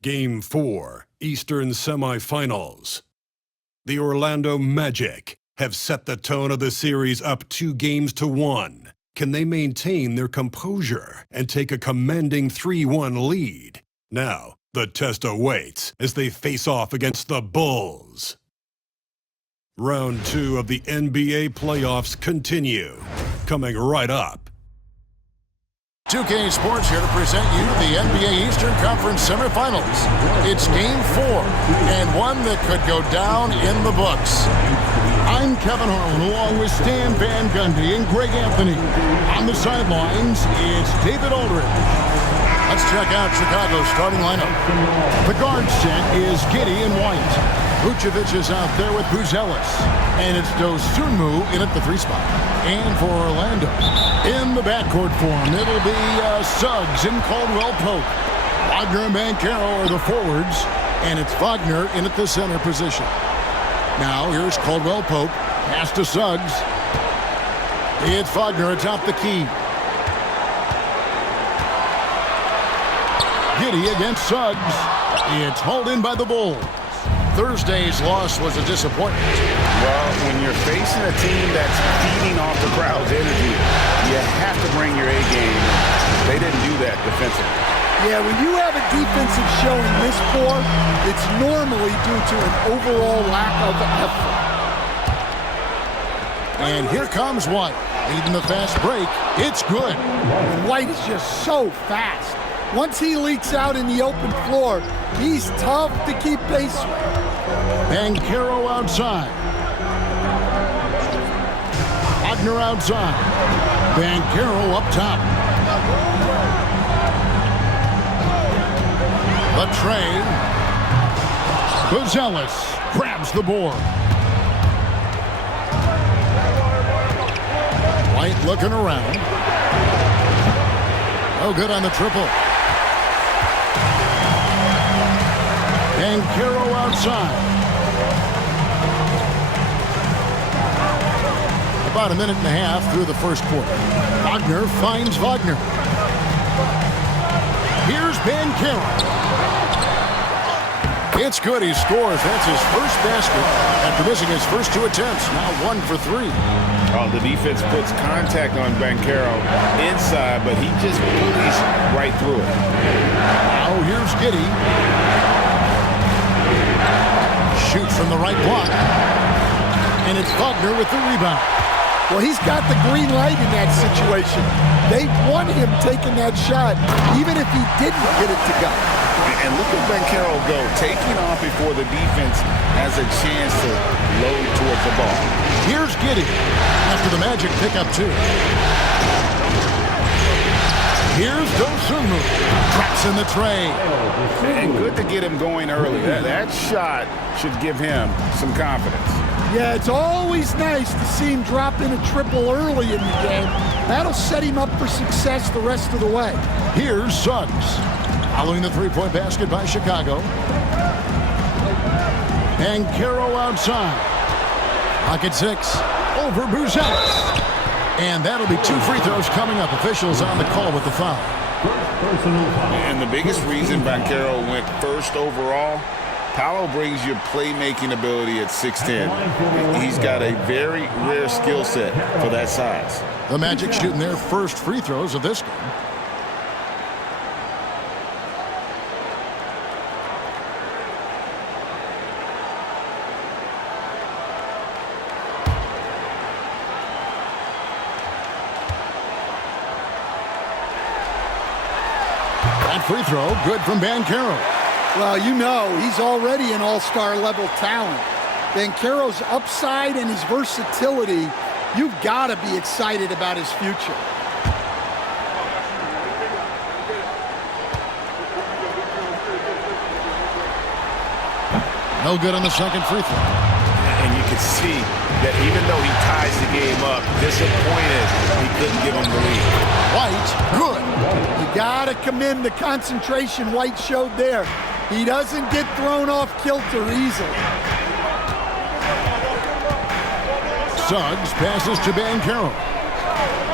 Game 4, Eastern Semifinals. The Orlando Magic have set the tone of the series up 2-1. Can they maintain their composure and take a commanding 3-1 lead? Now, the test awaits as they face off against the Bulls. Round 2 of the NBA playoffs continue. Coming right up. 2K Sports here to present you the NBA Eastern Conference Semifinals. It's Game 4, and one that could go down in the books. I'm Kevin Harlan, along with Stan Van Gundy and Greg Anthony. On the sidelines, it's David Aldridge. Let's check out Chicago's starting lineup. The guard set is Giddey and White. Vucevic is out there with Buzelis. And it's Dosunmu in at the 3 spot. And for Orlando, in the backcourt form, it'll be Suggs and Caldwell Pope. Wagner and Banchero are the forwards. And it's Wagner in at the center position. Now here's Caldwell Pope. Pass to Suggs. It's Wagner atop the key. Giddey against Suggs. It's hauled in by the Bulls. Thursday's loss was a disappointment. Well, when you're facing a team that's feeding off the crowd's energy, you have to bring your A game. They didn't do that defensively. Yeah, when you have a defensive showing this poor, it's normally due to an overall lack of effort. And here comes White. Leading the fast break. It's good. And White is just so fast. Once he leaks out in the open floor, he's tough to keep pace with. Banchero outside. Wagner outside. Banchero up top. The tray. Buzelis grabs the board. White looking around. No good on the triple. Banchero outside. About a minute and a half through the first quarter. Wagner finds Wagner. Here's Banchero. It's good. He scores. That's his first basket after missing his first 2 attempts. Now 1 for 3. Oh, the defense puts contact on Banchero inside, but he just bullies right through it. Now here's Giddey. Shoots from the right block. And it's Wagner with the rebound. Well, he's got the green light in that situation. They want him taking that shot, even if he didn't get it to go. And look at Banchero go, taking off before the defense has a chance to load towards the ball. Here's Giddey after the Magic pick up 2. Here's Dosunmu. Traps in the tray. And good to get him going early. That shot should give him some confidence. Yeah, it's always nice to see him drop in a triple early in the game. That'll set him up for success the rest of the way. Here's Suggs. Following the 3-point basket by Chicago. Banchero outside. Pocket 6. Over Buzelis. And that'll be 2 free throws coming up. Officials on the call with the foul. And the biggest reason Banchero went first overall, Paolo brings you playmaking ability at 6'10". He's got a very rare skill set for that size. The Magic shooting their first free throws of this game. That free throw, good from Banchero. Well, you know, he's already an all-star level talent. Banchero's upside and his versatility, you've got to be excited about his future. No good on the second free throw. And you can see that even though he ties the game up, disappointed he couldn't give him the lead. White, good. You got to commend the concentration White showed there. He doesn't get thrown off kilter easily. Suggs passes to Banchero.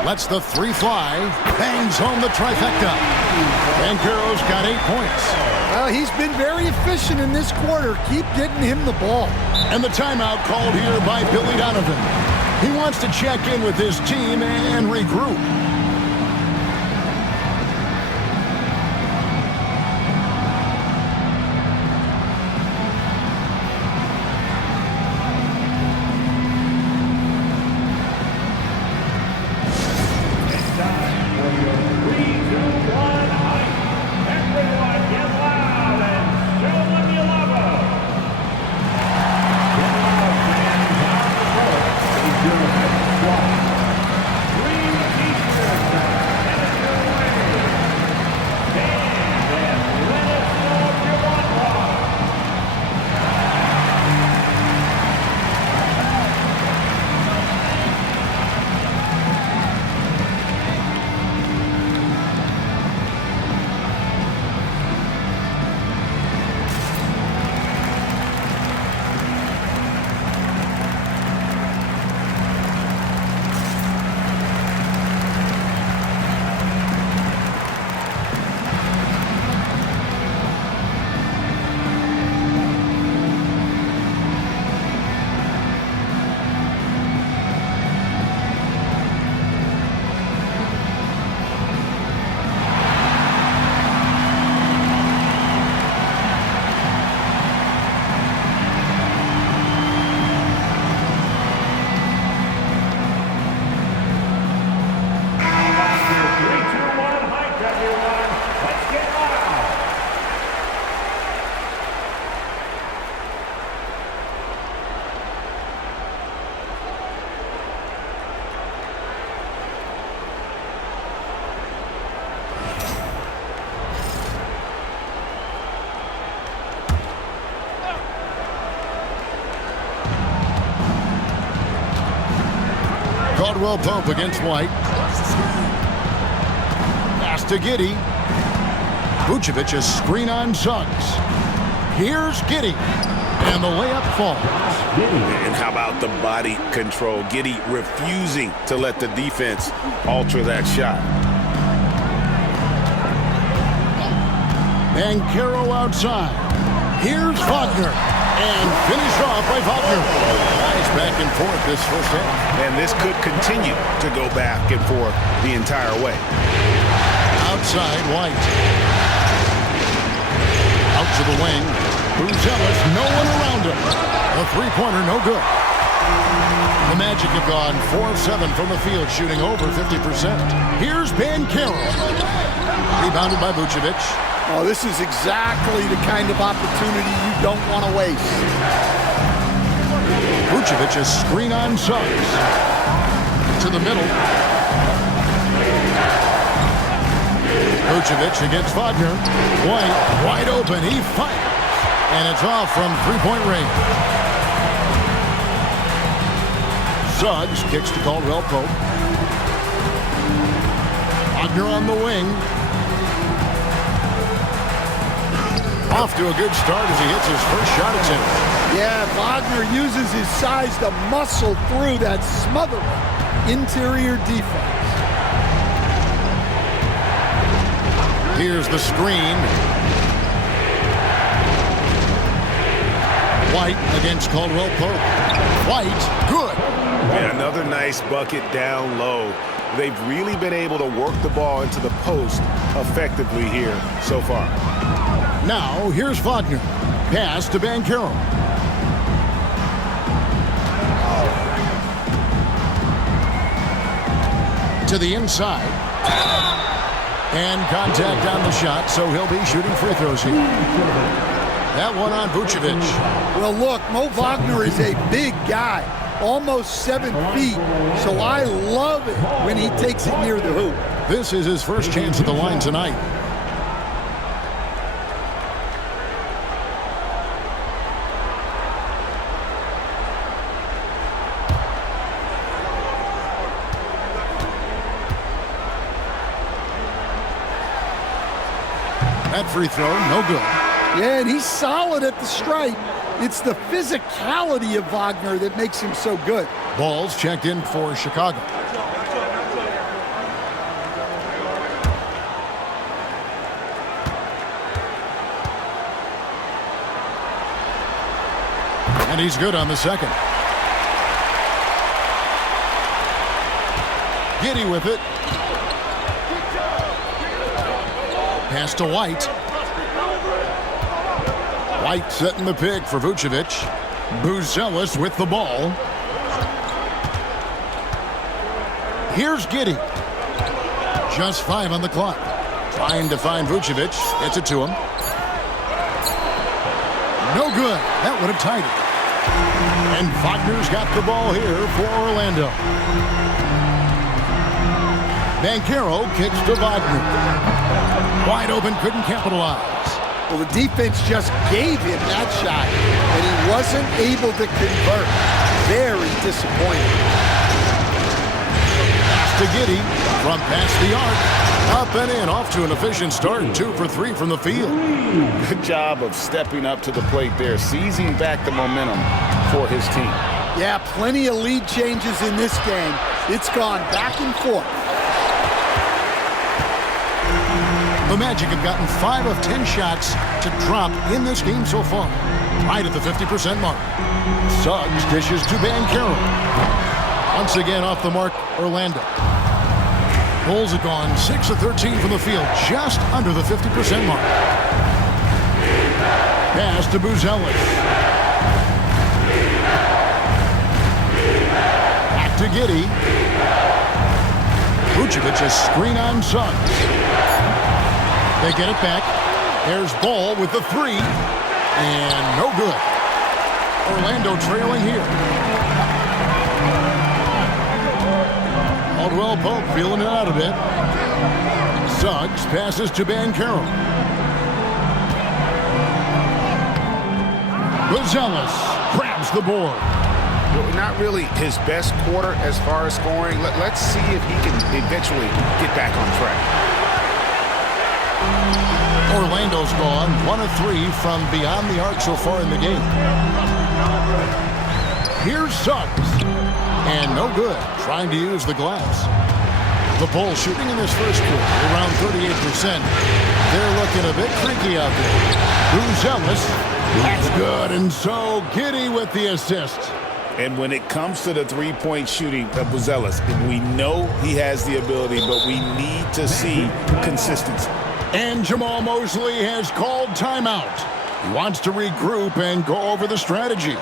Lets the 3 fly. Bangs home the trifecta. Banchero's got 8 points. Well, he's been very efficient in this quarter. Keep getting him the ball. And the timeout called here by Billy Donovan. He wants to check in with his team and regroup. Caldwell Pope against White. Pass to Giddey. Vucevic a screen on Suggs. Here's Giddey. And the layup falls. And how about the body control? Giddey refusing to let the defense alter that shot. And Caro outside. Here's Wagner. And finished off by Wagner. Nice back and forth this first half. And this could continue to go back and forth the entire way. Outside, White. Out to the wing. Buzelis, no one around him. A three-pointer, no good. The Magic have gone 4 of 7 from the field, shooting over 50%. Here's Banchero. Rebounded by Vucevic. Oh, this is exactly the kind of opportunity you don't want to waste. Vucevic a screen on Suggs. To the middle. Vucevic against Wagner. White wide open. He fights. And it's off from three-point range. Suggs kicks to Caldwell Pope. Wagner on the wing. Off to a good start as he hits his first shot attempt. Yeah, Wagner uses his size to muscle through that smothering interior defense. Here's the screen. White against Caldwell Pope. White, good. And another nice bucket down low. They've really been able to work the ball into the post effectively here so far. Now, here's Wagner. Pass to Banchero. To the inside. And contact on the shot, so he'll be shooting free throws here. That one on Vucevic. Well, look, Mo Wagner is a big guy, almost 7 feet, so I love it when he takes it near the hoop. This is his first chance at the line tonight. That free throw, no good. Yeah, and he's solid at the stripe. It's the physicality of Wagner that makes him so good. Ball's checked in for Chicago. And he's good on the second. Giddy with it. Pass to White. White setting the pick for Vucevic. Buzelis with the ball. Here's Giddy. Just 5 on the clock. Trying to find Vucevic. Gets it to him. No good. That would have tied it. And Wagner's got the ball here for Orlando. Banchero kicks to Wagner. Wide open, couldn't capitalize. Well, the defense just gave him that shot, and he wasn't able to convert. Very disappointing. Pass to Giddy from past the arc. Up and in, off to an efficient start, 2 for 3 from the field. Good job of stepping up to the plate there, seizing back the momentum for his team. Yeah, plenty of lead changes in this game. It's gone back and forth. The Magic have gotten 5 of 10 shots to drop in this game so far, right at the 50% mark. Suggs dishes to Banchero. Once again off the mark, Orlando. Bulls have gone 6 of 13 from the field, just under the 50% mark. Pass to Buzelis. Back to Giddy. Vucevic is screen on Suggs. They get it back. There's Ball with the 3. And no good. Orlando trailing here. Caldwell Pope feeling it out a bit. Suggs passes to Banchero. Buzelis grabs the board. Not really his best quarter as far as scoring. Let's see if he can eventually get back on track. Orlando's gone 1 of 3 from beyond the arc so far in the game. Here's Suggs. And no good, trying to use the glass. The Bulls shooting in this first quarter, around 38%. They're looking a bit creaky out there. Buzelis, that's good, and so Giddy with the assist. And when it comes to the three-point shooting of Buzelis, we know he has the ability, but we need to see consistency. And Jamal Mosley has called timeout. He wants to regroup and go over the strategy.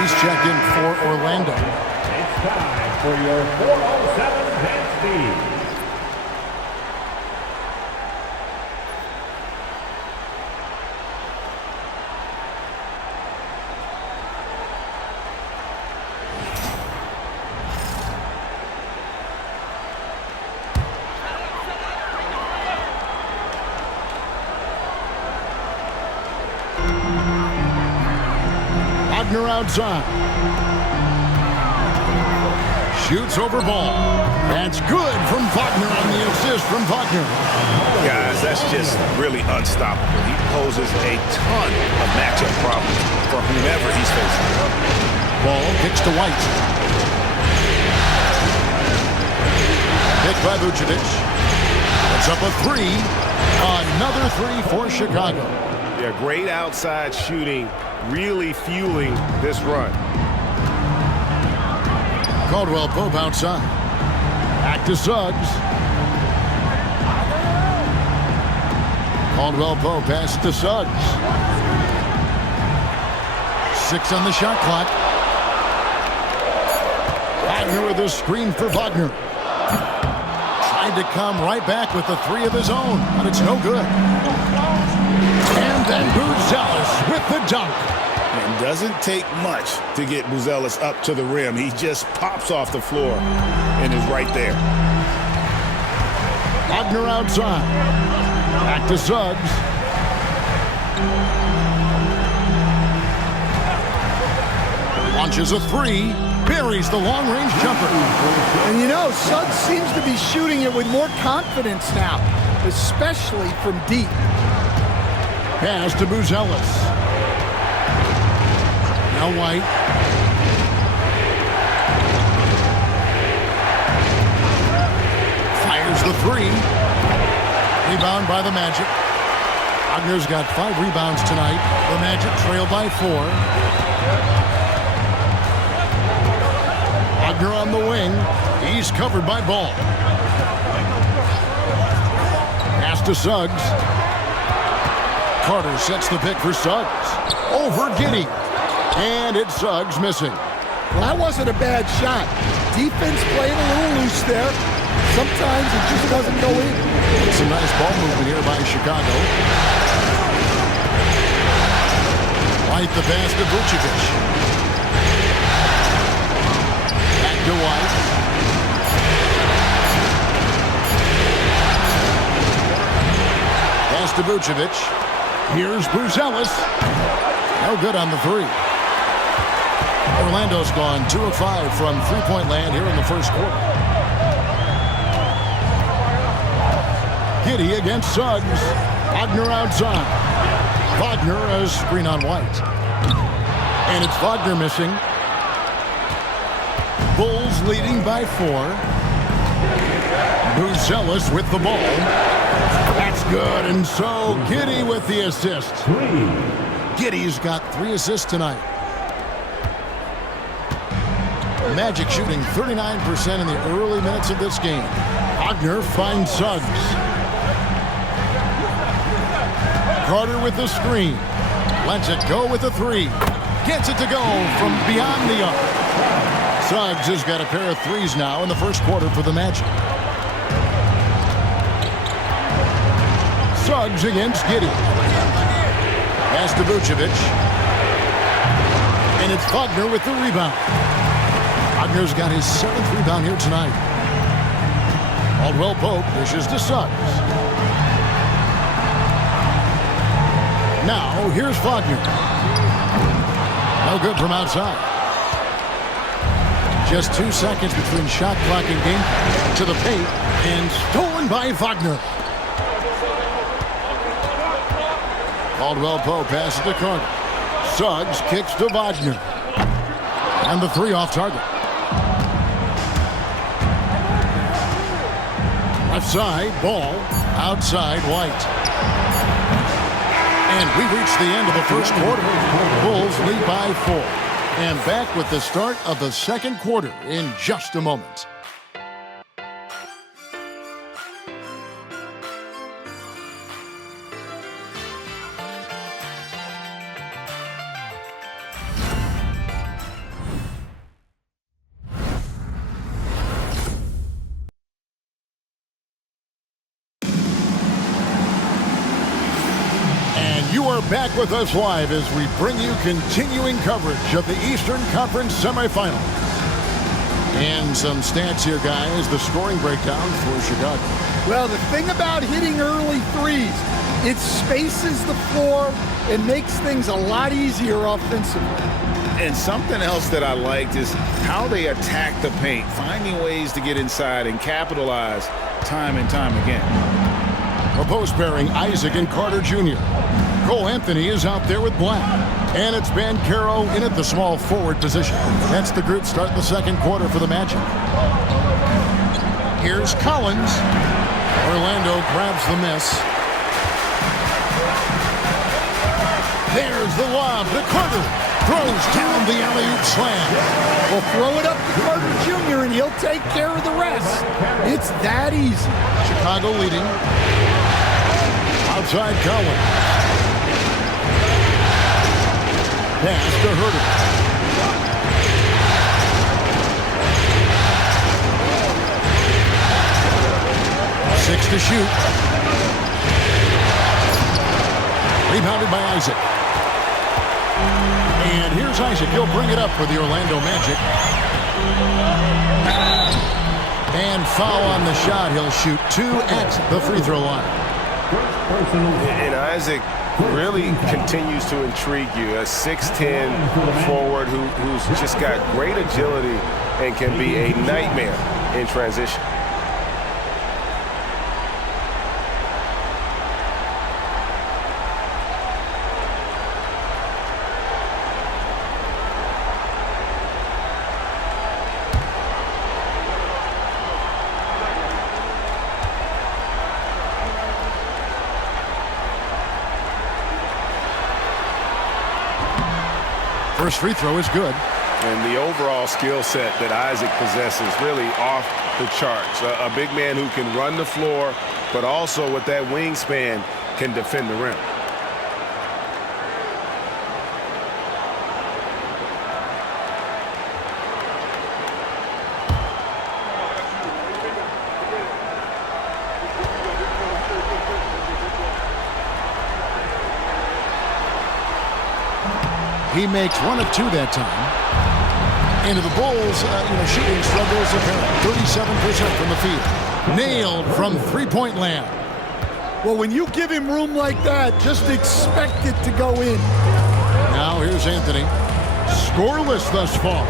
He's checked in for Orlando. It's time for your 407 dance feed. Wagner outside. Shoots over Ball. That's good from Wagner on the assist from Wagner. Guys, that's just really unstoppable. He poses a ton of matchup problems for whomever he's facing. Ball kicks to White. Pick by Vucevic. It's up a three. Another three for Chicago. Yeah, great outside shooting, really fueling this run. Caldwell Pope outside. Back to Suggs. Caldwell Pope pass to Suggs. 6 on the shot clock. Wagner with a screen for Wagner. Tried to come right back with the three of his own, but it's no good. And then Buzelis with the dunk. And doesn't take much to get Buzelis up to the rim. He just pops off the floor and is right there. Wagner outside. Back to Suggs. Launches a three. Buries the long-range jumper. And you know, Suggs seems to be shooting it with more confidence now, especially from deep. Pass to Buzelis. Now White. Fires the three. Rebound by the Magic. Wagner's got 5 rebounds tonight. The Magic trail by 4. Wagner on the wing. He's covered by Ball. Pass to Suggs. Carter sets the pick for Suggs. Over Giddey. And it's Suggs missing. Well, that wasn't a bad shot. Defense playing a little loose there. Sometimes it just doesn't go in. It's a nice ball movement here by Chicago. White the pass to Vucevic. Back to White. Pass to Vucevic. Here's Buzelis. No good on the three. Orlando's gone 2 of 5 from three-point land here in the first quarter. Giddey against Suggs. Wagner outside. Wagner a screen on White. And it's Wagner missing. Bulls leading by 4. Buzelis with the ball. That's good. And so Giddey with the assist. Giddey's got 3 assists tonight. Magic shooting 39% in the early minutes of this game. Wagner finds Suggs. Carter with the screen. Lets it go with the 3. Gets it to go from beyond the arc. Suggs has got a pair of 3s now in the first quarter for the Magic. Suggs against Giddey. Pass to Vucevic. And it's Wagner with the rebound. Wagner's got his 7th rebound here tonight. Caldwell Pope dishes to Suggs. Now, here's Wagner. No good from outside. Just 2 seconds between shot clock and game to the paint. And stolen by Wagner. Caldwell Pope passes to Carter. Suggs kicks to Wagner. And the 3 off target. Left side, Ball. Outside, White. And we reach the end of the first quarter. Bulls lead by 4. And back with the start of the second quarter in just a moment. You are back with us live as we bring you continuing coverage of the Eastern Conference Semifinals. And some stats here, guys. The scoring breakdown for Chicago. Well, the thing about hitting early threes, it spaces the floor and makes things a lot easier offensively. And something else that I liked is how they attack the paint, finding ways to get inside and capitalize time and time again. A post pairing, Isaac and Carter Jr. Cole Anthony is out there with Black. And it's Banchero in at the small forward position. That's the group starting the second quarter for the Magic. Here's Collins. Orlando grabs the miss. There's the lob to Carter. Throws down the alley-oop slam. Well, throw it up to Carter Jr. and he'll take care of the rest. It's that easy. Chicago leading. Outside Collins. Pass to Herter. Six to shoot. Rebounded by Isaac. And here's Isaac. He'll bring it up for the Orlando Magic. And foul on the shot. He'll shoot 2 at the free throw line. And Isaac really continues to intrigue you. A 6'10 forward who's just got great agility and can be a nightmare in transition. First free throw is good. And the overall skill set that Isaac possesses really off the charts. A big man who can run the floor, but also with that wingspan can defend the rim. He makes 1 of 2 that time. Into the Bulls, shooting struggles apparent. 37% from the field. Nailed from three-point land. Well, when you give him room like that, just expect it to go in. Now here's Anthony. Scoreless thus far.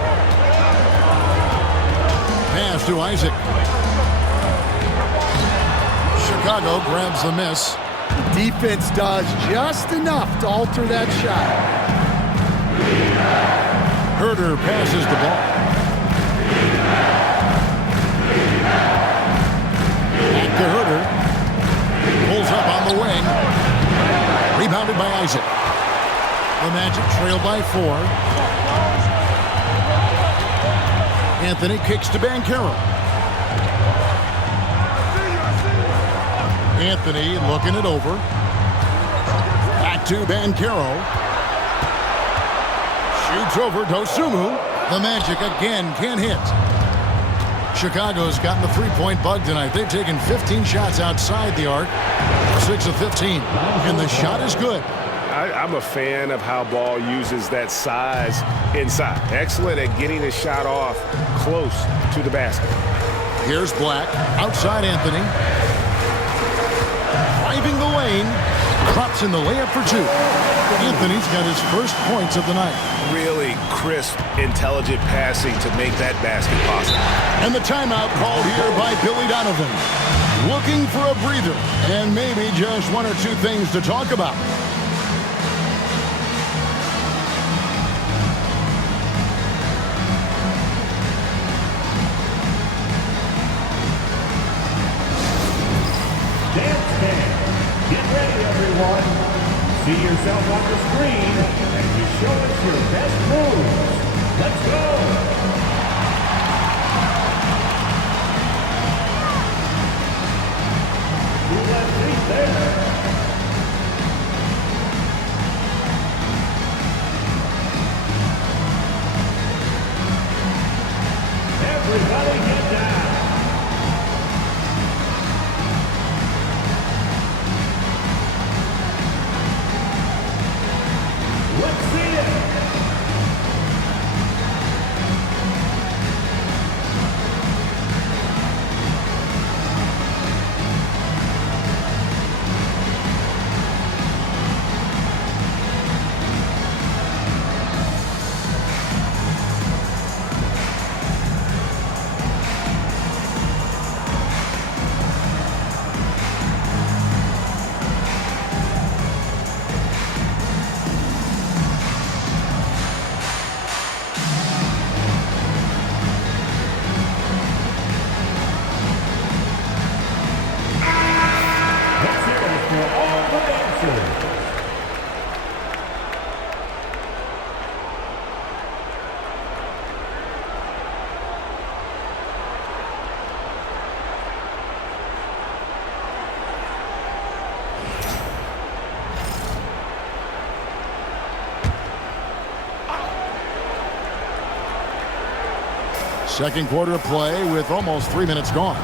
Pass to Isaac. Chicago grabs the miss. The defense does just enough to alter that shot. Herter passes the ball. Back to Herter. Pulls up on the wing. Rebounded by Isaac. The Magic trail by 4. Anthony kicks to Banchero. Anthony looking it over. Back to Banchero. Shoots over Dosunmu. The Magic again can't hit. Chicago's gotten the three-point bug tonight. They've taken 15 shots outside the arc. 6 of 15. And the shot is good. I'm a fan of how Ball uses that size inside. Excellent at getting the shot off close to the basket. Here's Black. Outside Anthony. Driving the lane. Drops in the layup for 2. Anthony's got his first points of the night. Really crisp, intelligent passing to make that basket possible. And the timeout called here by Billy Donovan. Looking for a breather and maybe just 1 or 2 things to talk about. Dance Band. Get ready, everyone. See yourself on the screen and you show us your best moves. Let's go. Move that feet there. Everybody get down. Let's see it. answers. Second quarter of play with almost 3 minutes gone.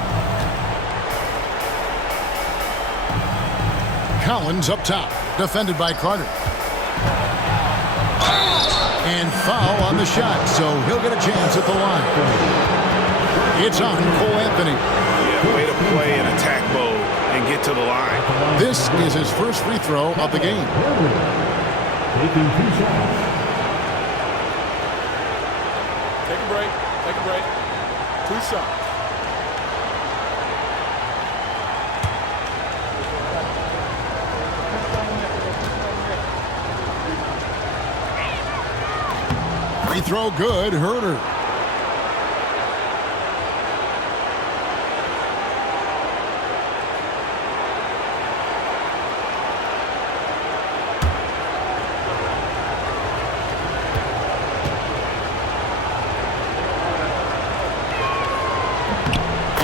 Collins up top, defended by Carter. And foul on the shot, so he'll get a chance at the line. It's on Cole Anthony. Yeah, way to play in attack mode and get to the line. This is his first free throw of the game. Taking 2 shots. Take a break. Take a break. 2 shots. Free throw good, Herter.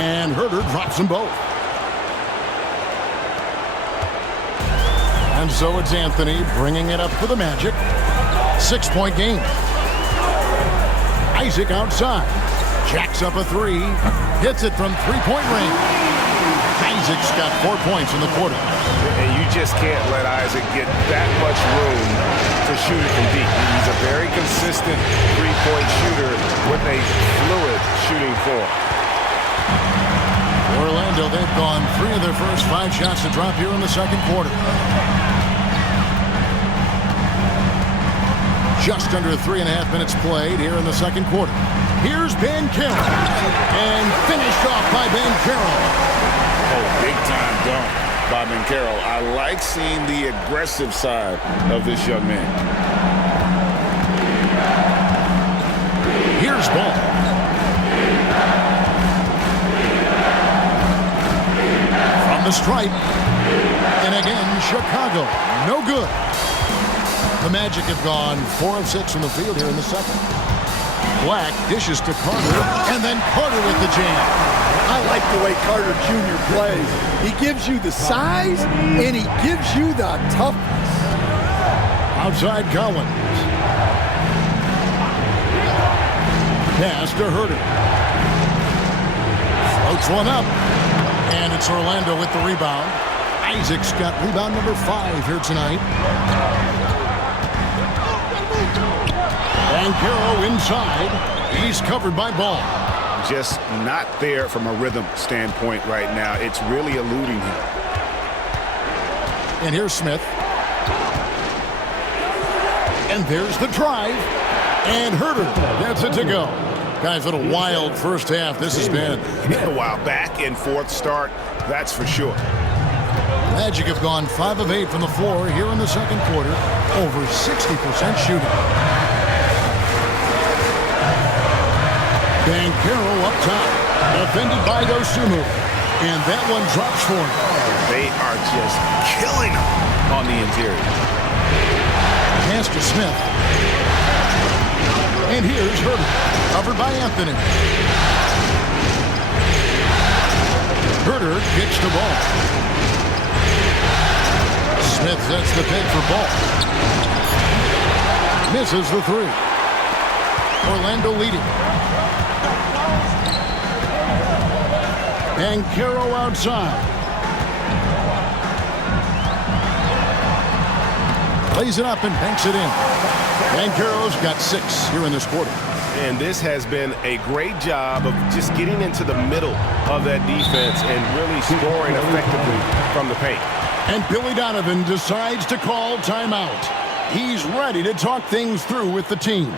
And Herter drops them both. And so it's Anthony bringing it up for the Magic. 6-point game. Isaac outside. Jacks up a 3. Hits it from 3-point range. Isaac's got 4 points in the quarter. And you just can't let Isaac get that much room to shoot it from deep. He's a very consistent 3-point shooter with a fluid shooting form. Orlando, they've gone 3 of their first 5 shots to drop here in the second quarter. Just under 3.5 minutes played here in the second quarter. Here's Ben Carroll. And finished off by Ben Carroll. Oh, big-time dunk by Ben Carroll. I like seeing the aggressive side of this young man. Here's Ball. From the stripe. And again, Chicago. No good. The Magic have gone 4 of 6 from the field here in the second. Black dishes to Carter, and then Carter with the jam. I like the way Carter Jr. plays. He gives you the size, and he gives you the toughness. Outside Collins. Pass to Herter. Floats one up. And it's Orlando with the rebound. Isaac's got rebound number 5 here tonight. And Carroll inside. He's covered by Ball. Just not there from a rhythm standpoint right now. It's really eluding him. And here's Smith. And there's the drive. And Herter gets it to go. Guys, what a wild first half this has been. Wow, back and forth start, that's for sure. Magic have gone 5 of 8 from the floor here in the second quarter. Over 60% shooting. Dan Carroll up top. Defended by Dosunmu. And that one drops for him. They are just killing him on the interior. Pass to Smith. And here's Herter. Covered by Anthony. Herter kicks the ball. Smith sets the pick for Ball. Misses the 3. Orlando leading. And Carroll outside. Plays it up and banks it in. And Carroll's got 6 here in this quarter. And this has been a great job of just getting into the middle of that defense and really scoring effectively from the paint. And Billy Donovan decides to call timeout. He's ready to talk things through with the team.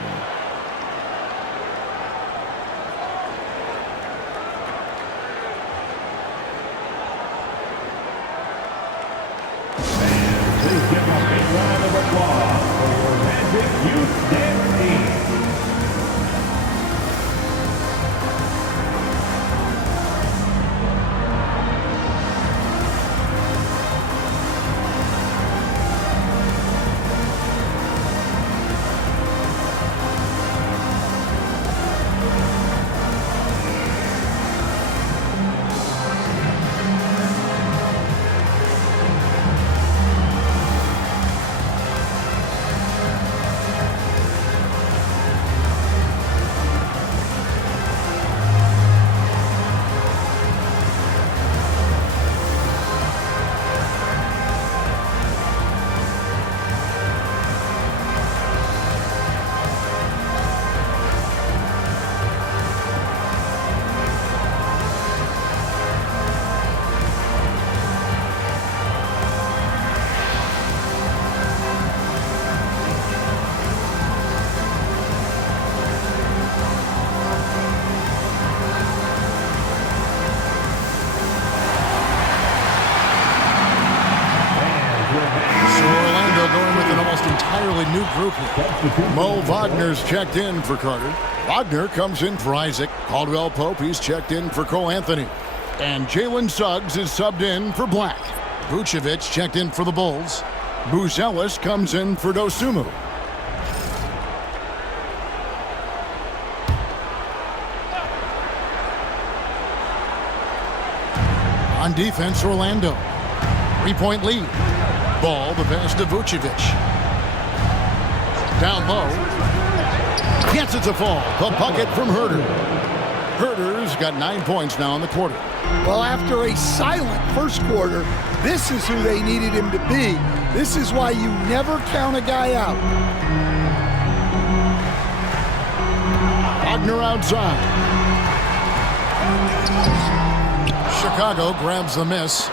Please give a big round of applause for your Magic Youth Dance Team. going with an almost entirely new group here. Mo Wagner's checked in for Carter. Wagner comes in for Isaac. Caldwell Pope, he's checked in for Cole Anthony. And Jalen Suggs is subbed in for Black. Vucevic checked in for the Bulls. Buzelis comes in for Dosunmu. On defense, Orlando. 3-point lead. Ball, the pass to Vucevic. Down low. Gets it to fall. The bucket from Herter. Herter's got 9 points now in the quarter. Well, after a silent first quarter, this is who they needed him to be. This is why you never count a guy out. Wagner outside. Chicago grabs the miss.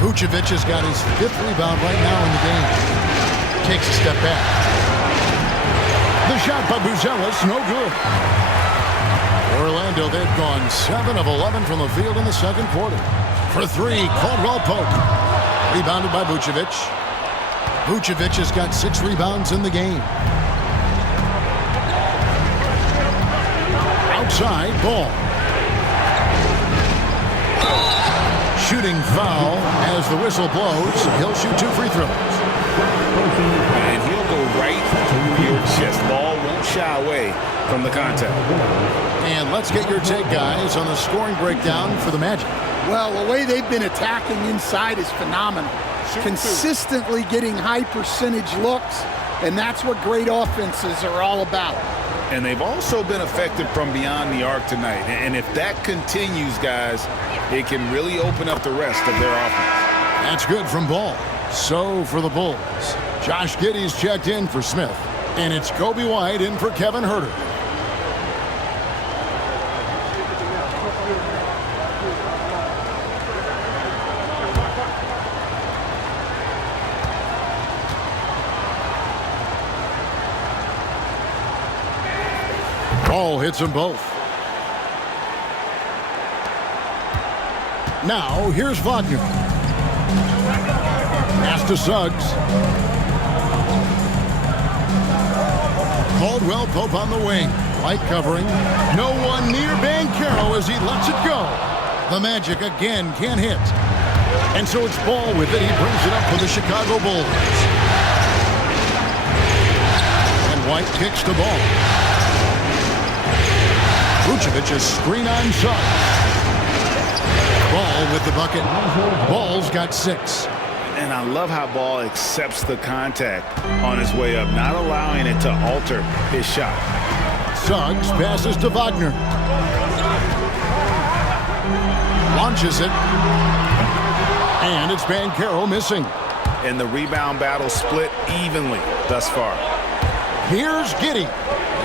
Vucevic has got his 5th rebound right now in the game. Takes a step back. The shot by Buzelis, no good. Orlando, they've gone 7 of 11 from the field in the second quarter. For 3, Caldwell Pope. Rebounded by Vucevic. Vucevic has got 6 rebounds in the game. Outside, Ball. Shooting foul as the whistle blows. He'll shoot 2 free throws. And he'll go right to your chest. Ball won't shy away from the contact. And let's get your take, guys, on the scoring breakdown for the Magic. Well, the way they've been attacking inside is phenomenal. Consistently getting high percentage looks, and that's what great offenses are all about. And they've also been effective from beyond the arc tonight. And if that continues, guys, it can really open up the rest of their offense. That's good from Ball. So for the Bulls, Josh Giddey's checked in for Smith. And it's Kobe White in for Kevin Herter. Ball hits them both. Now, here's Wagner. Pass to Suggs. Caldwell Pope on the wing. White covering. No one near Banchero as he lets it go. The Magic again can't hit. And so it's Ball with it. He brings it up for the Chicago Bulls. And White kicks the ball. Vucevic's screen on Suggs. Ball with the bucket. Ball's got 6. And I love how Ball accepts the contact on his way up, not allowing it to alter his shot. Suggs passes to Wagner. Launches it. And it's Banchero missing. And the rebound battle split evenly thus far. Here's Giddey.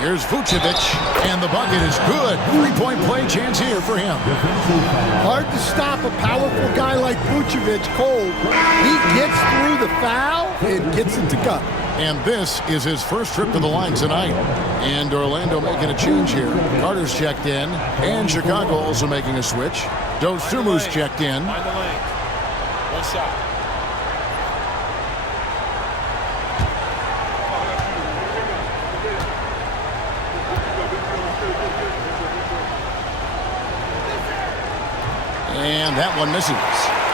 Here's Vucevic, and the bucket is good. 3-point play chance here for him. Hard to stop a powerful guy like Vucevic cold. He gets through the foul and gets it to go. And this is his first trip to the line tonight. And Orlando making a change here. Carter's checked in, and Chicago also making a switch. Dosumu's checked in. Find the lane. One shot. And that one misses.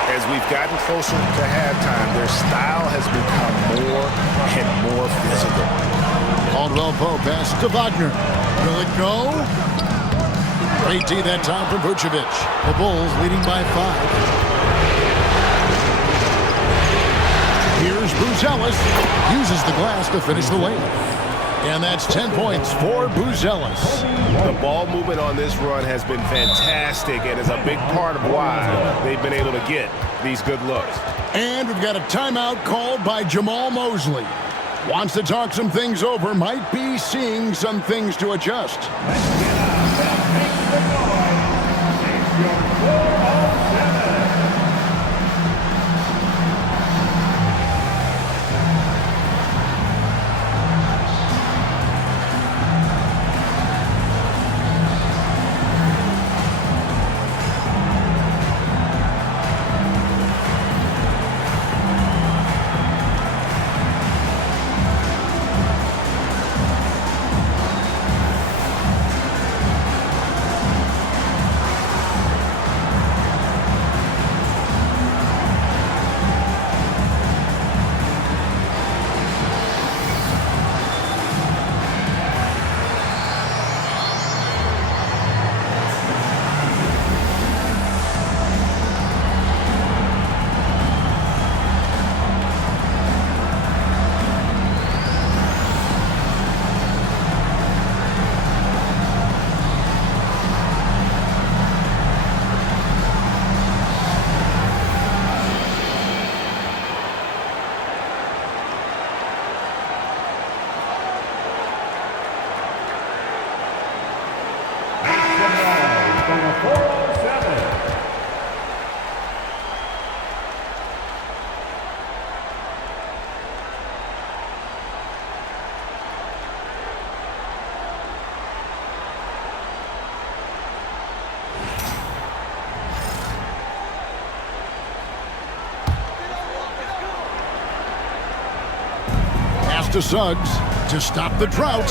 As we've gotten closer to halftime, their style has become more and more physical. Caldwell Pope pass to Wagner. Will it go? Great D that time from Vucevic. The Bulls leading by 5. Here's Buzelis. Uses the glass to finish the lane. And that's 10 points for Buzelis. The ball movement on this run has been fantastic and is a big part of why they've been able to get these good looks. And we've got a timeout called by Jamal Mosley. Wants to talk some things over, might be seeing some things to adjust. Pass to Suggs to stop the drought.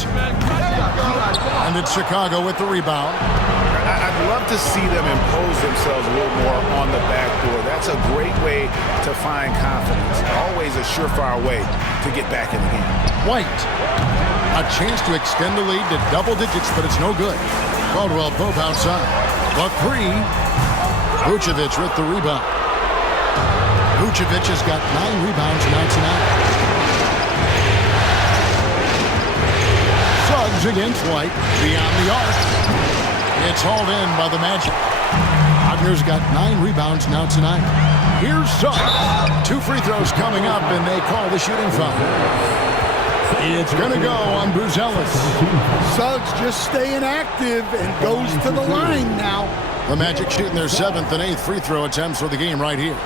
And it's Chicago with the rebound. I'd love to see them impose themselves a little more on the backdoor. That's a great way to find confidence. Always a surefire way to get back in the game. White. A chance to extend the lead to double digits, but it's no good. Caldwell Pope outside. The three. Vucevic with the rebound. Vucevic has got 9 rebounds now tonight. Suggs against White. Beyond the arc. It's hauled in by the Magic. Wagner's got 9 rebounds now tonight. Here's Suggs. 2 free throws coming up, and they call the shooting foul. It's going to go on Buzelis. Suggs just staying active and goes to the line now. The Magic shooting their 7th and 8th free throw attempts for the game right here.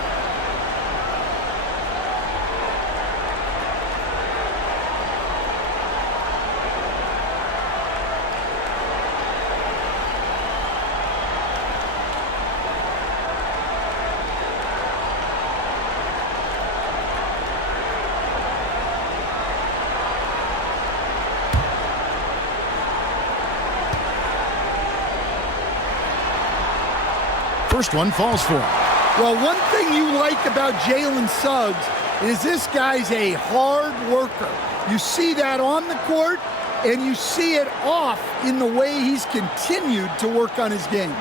First one falls for him. Well, one thing you like about Jalen Suggs is this guy's a hard worker. You see that on the court, and you see it off in the way he's continued to work on his game.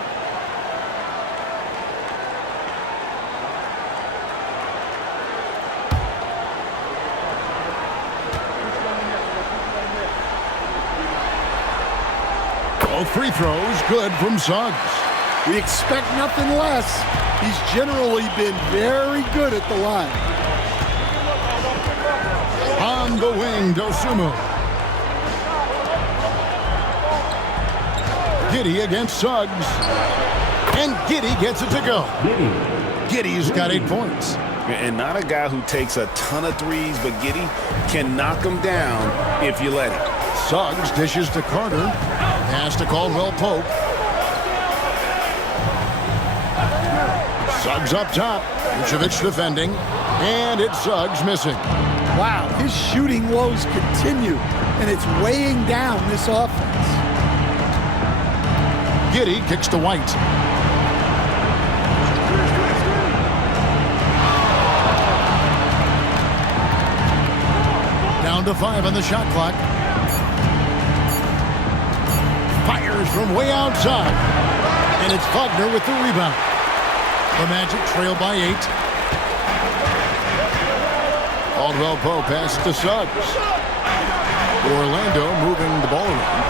Both free throws good from Suggs. We expect nothing less. He's generally been very good at the line. On the wing, Dosunmu. Giddey against Suggs. And Giddey gets it to go. Giddey's got 8 points. And not a guy who takes a ton of threes, but Giddey can knock them down if you let him. Suggs dishes to Carter. Pass to Caldwell Pope. Suggs up top. Vucevic defending. And it's Suggs missing. Wow, his shooting woes continue, and it's weighing down this offense. Giddey kicks to White. Down to 5 on the shot clock. Fires from way outside. And it's Wagner with the rebound. The Magic trail by 8. Caldwell Pope passes to Suggs. Orlando moving the ball around.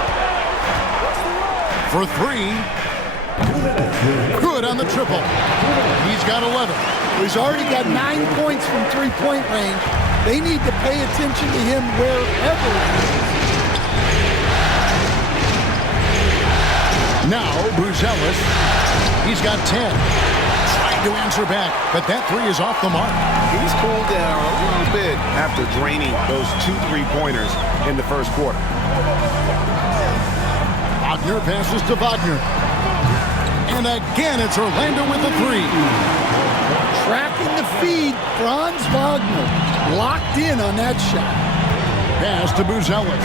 For 3. Good on the triple. He's got 11. He's already got 9 points from three-point range. They need to pay attention to him wherever he is. Now Buzelis. He's got 10. Trying to answer back, but that 3 is off the mark. He's cooled down a little bit after draining those 2 3-pointers in the first quarter. Wagner passes to Wagner. And again, it's Orlando with the 3. Tracking the feed, Franz Wagner locked in on that shot. Pass to Buzelis.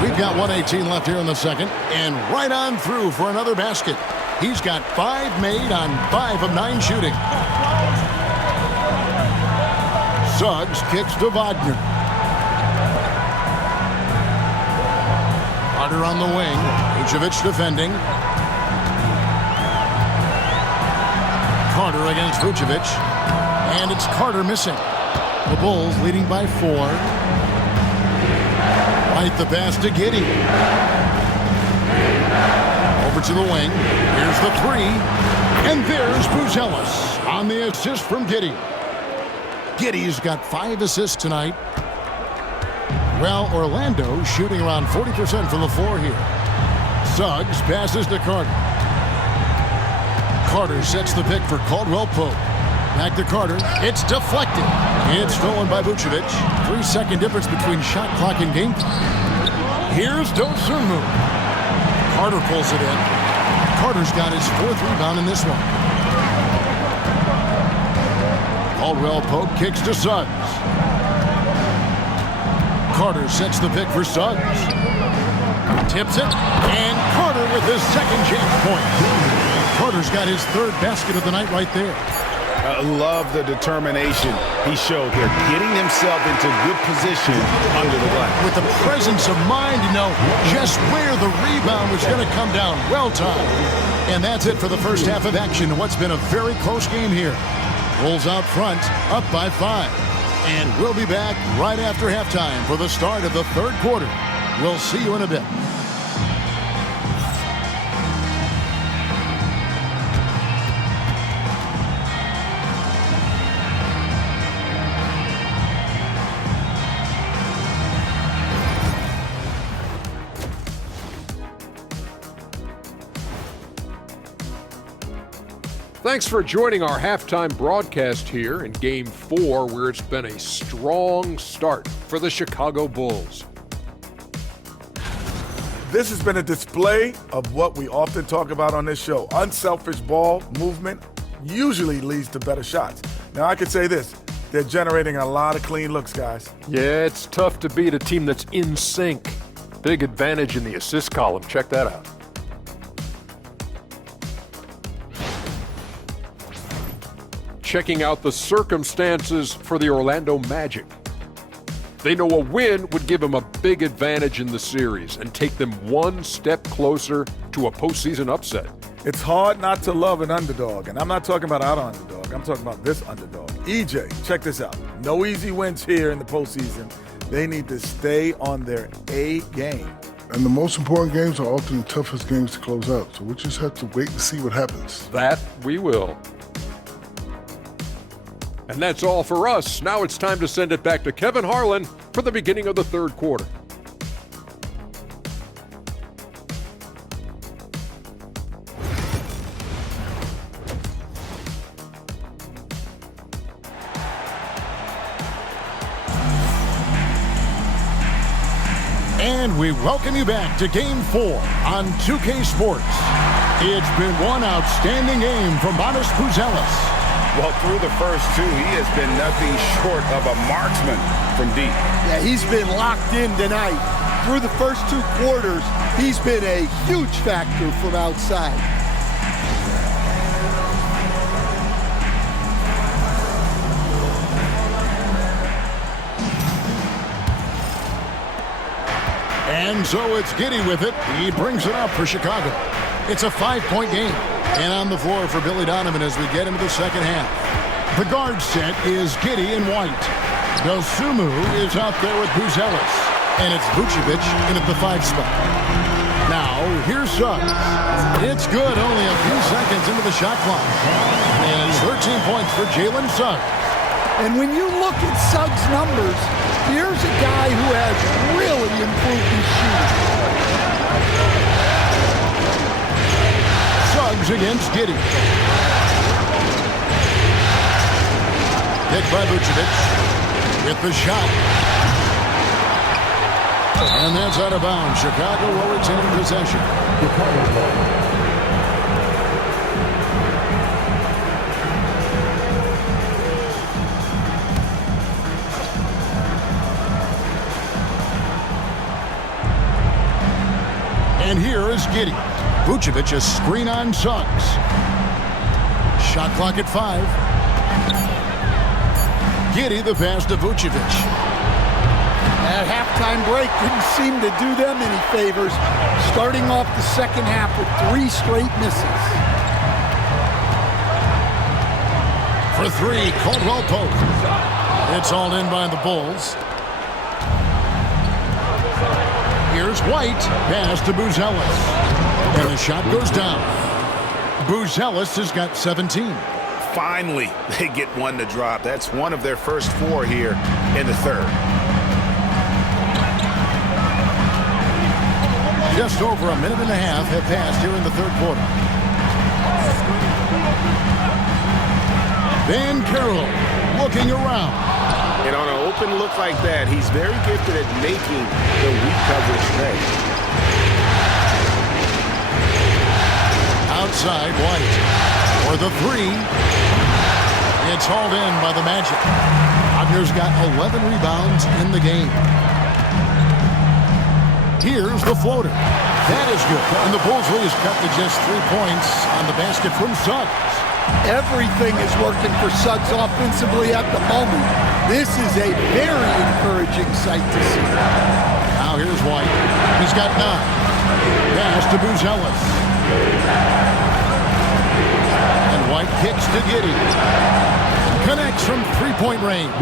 We've got 1:18 left here in the second, and right on through for another basket. He's got 5 made on 5 of 9 shooting. Suggs kicks to Wagner. Carter on the wing. Vucevic defending. Carter against Vucevic. And it's Carter missing. The Bulls leading by 4. Right the pass to Giddey. Over to the wing. Here's the 3. And there's Buzelis on the assist from Giddey. Giddey's got 5 assists tonight. Well, Orlando shooting around 40% from the floor here. Suggs passes to Carter. Carter sets the pick for Caldwell Pope. Back to Carter. It's deflected. It's stolen by Vucevic. 3-second difference between shot clock and game time. Here's Dosunmu. Carter pulls it in. Carter's got his 4th rebound in this one. Caldwell Pope kicks to Suggs. Carter sets the pick for Suggs. Tips it, and Carter with his second chance point. Carter's got his third basket of the night right there. I love the determination he showed there, getting himself into good position under the glass. With the presence of mind to know just where the rebound was going to come down. Well timed. And that's it for the first half of action in what's been a very close game here. Bulls out front, up by 5. And we'll be back right after halftime for the start of the third quarter. We'll see you in a bit. Thanks for joining our halftime broadcast here in Game 4, where it's been a strong start for the Chicago Bulls. This has been a display of what we often talk about on this show. Unselfish ball movement usually leads to better shots. Now, I could say this. They're generating a lot of clean looks, guys. Yeah, it's tough to beat a team that's in sync. Big advantage in the assist column. Check that out. Checking out the circumstances for the Orlando Magic. They know a win would give them a big advantage in the series and take them one step closer to a postseason upset. It's hard not to love an underdog, and I'm not talking about our underdog. I'm talking about this underdog. EJ, check this out. No easy wins here in the postseason. They need to stay on their A game. And the most important games are often the toughest games to close out, so we just have to wait and see what happens. That we will. And that's all for us. Now it's time to send it back to Kevin Harlan for the beginning of the third quarter. And we welcome you back to Game 4 on 2K Sports. It's been one outstanding game from Bonas Buzelis. Well, through the first two, he has been nothing short of a marksman from deep. Yeah, he's been locked in tonight. Through the first 2 quarters, he's been a huge factor from outside. And so it's Giddey with it. He brings it up for Chicago. It's a 5-point game. And on the floor for Billy Donovan as we get into the second half. The guard set is Giddey and White. Dosunmu is out there with Buzelis. And it's Vucevic in at the 5 spot. Now, here's Suggs. It's good, only a few seconds into the shot clock. And 13 points for Jalen Suggs. And when you look at Suggs' numbers, here's a guy who has really improved his shooting. Suggs against Giddey. Picked by Vucevic with the shot. And that's out of bounds. Chicago will retain possession. And here is Giddey. Vucevic a screen on Suggs. Shot clock at 5. Giddey the pass to Vucevic. That halftime break didn't seem to do them any favors, starting off the second half with 3 straight misses. For 3, Caldwell Pope. It's all in by the Bulls. Here's White, pass to Buzelis. And the shot goes down. Buzelis has got 17. Finally, they get one to drop. That's one of their first 4 here in the third. Just over a minute and a half have passed here in the third quarter. Van Carroll looking around. And on an open look like that, he's very gifted at making the weak coverage pay. Outside, White for the 3. It's hauled in by the Magic. Wagner's got 11 rebounds in the game. Here's the floater. That is good. And the Bulls lead is cut to just 3 points on the basket from Suggs. Everything is working for Suggs offensively at the moment. This is a very encouraging sight to see. Now here's White. He's got 9. Pass to Buzelis. And White kicks to Giddey. Connects from three-point range.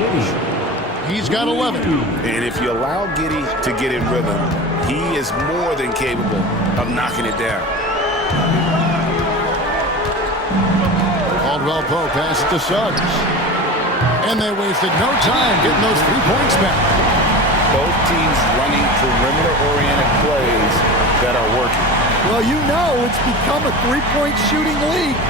He's got 11. And if you allow Giddey to get in rhythm, he is more than capable of knocking it down. Caldwell Pope passes to Suggs. And they wasted no time getting those 3 points back. Both teams running perimeter-oriented plays that are working. Well, you know it's become a three-point shooting league.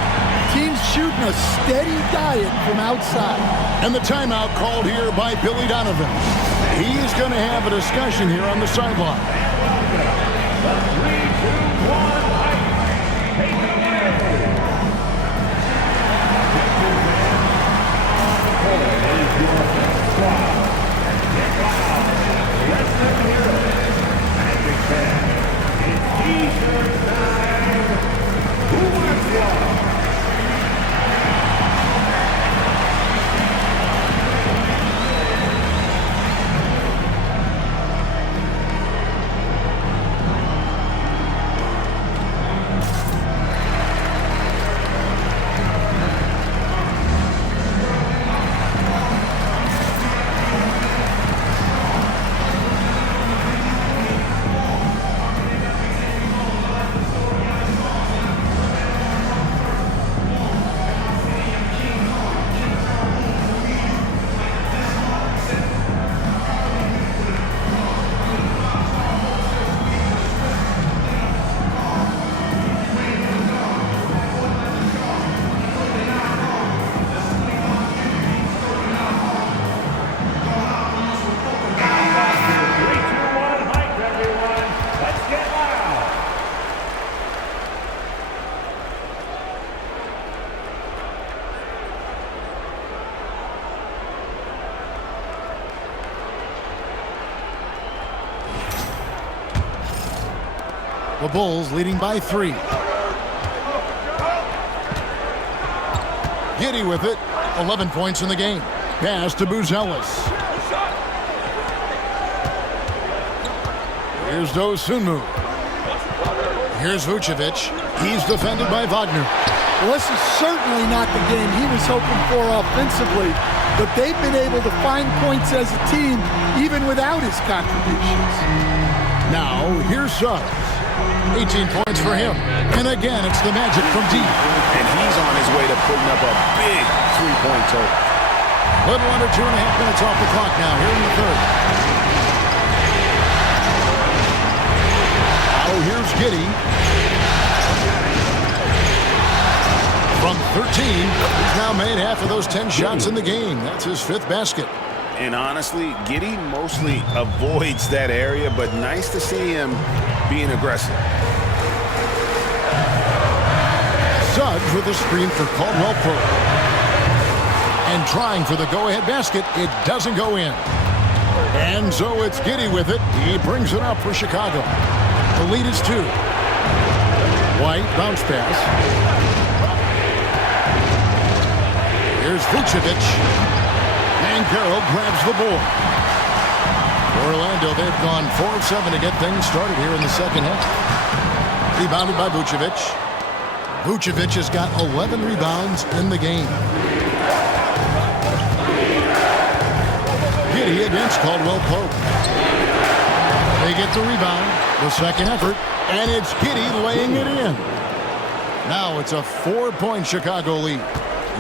Teams shooting a steady diet from outside. And the timeout called here by Billy Donovan. He's going to have a discussion here on the sideline. 3, 2, 1, Mike, everyone. Let's get loud. The Bulls leading by 3. Giddey with it. 11 points in the game. Pass to Buzelis. Here's Dosunmu. Here's Vucevic. He's defended by Wagner. Well, this is certainly not the game he was hoping for offensively, but they've been able to find points as a team even without his contributions. Now, here's Suggs. 18 points for him. And again, it's the Magic from deep. And he's on his way to putting up a big three-point total. Little under 2.5 minutes off the clock now here in the third. Now here's Giddey. From 13, he's now made half of those 10 shots in the game. That's his 5th basket. And honestly, Giddey mostly avoids that area, but nice to see him being aggressive. Suggs with a screen for Caldwell Pope. And trying for the go-ahead basket. It doesn't go in. And so it's Giddey with it. He brings it up for Chicago. The lead is 2. White, bounce pass. Here's Vucevic. And Carroll grabs the ball. Orlando, they've gone 4 of 7 to get things started here in the second half. Rebounded by Vucevic. Vucevic has got 11 rebounds in the game. Giddey against Caldwell Pope. They get the rebound, the second effort, and it's Giddey laying it in. Now it's a 4-point Chicago lead.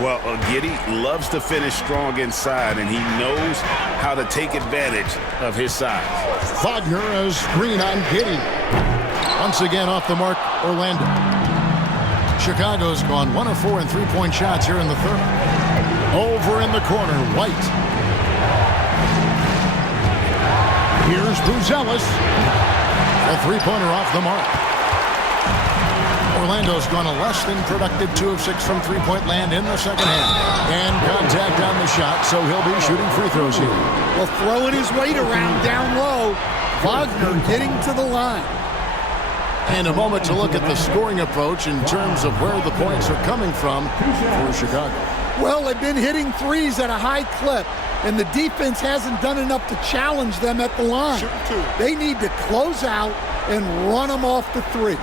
Well, Giddey loves to finish strong inside, and he knows how to take advantage of his size. Wagner a screen on Giddey. Once again off the mark, Orlando. Chicago's gone 1 of 4 in 3-point shots here in the third. Over in the corner, White. Here's Buzelis. A 3-pointer off the mark. Orlando's gone a less than productive 2 of 6 from three-point land in the second half. And contact on the shot, so he'll be shooting free throws here. Well, throwing his weight around down low. Wagner getting to the line. And a moment to look at the scoring approach in terms of where the points are coming from for Chicago. Well, they've been hitting threes at a high clip, and the defense hasn't done enough to challenge them at the line. They need to close out and run them off the three.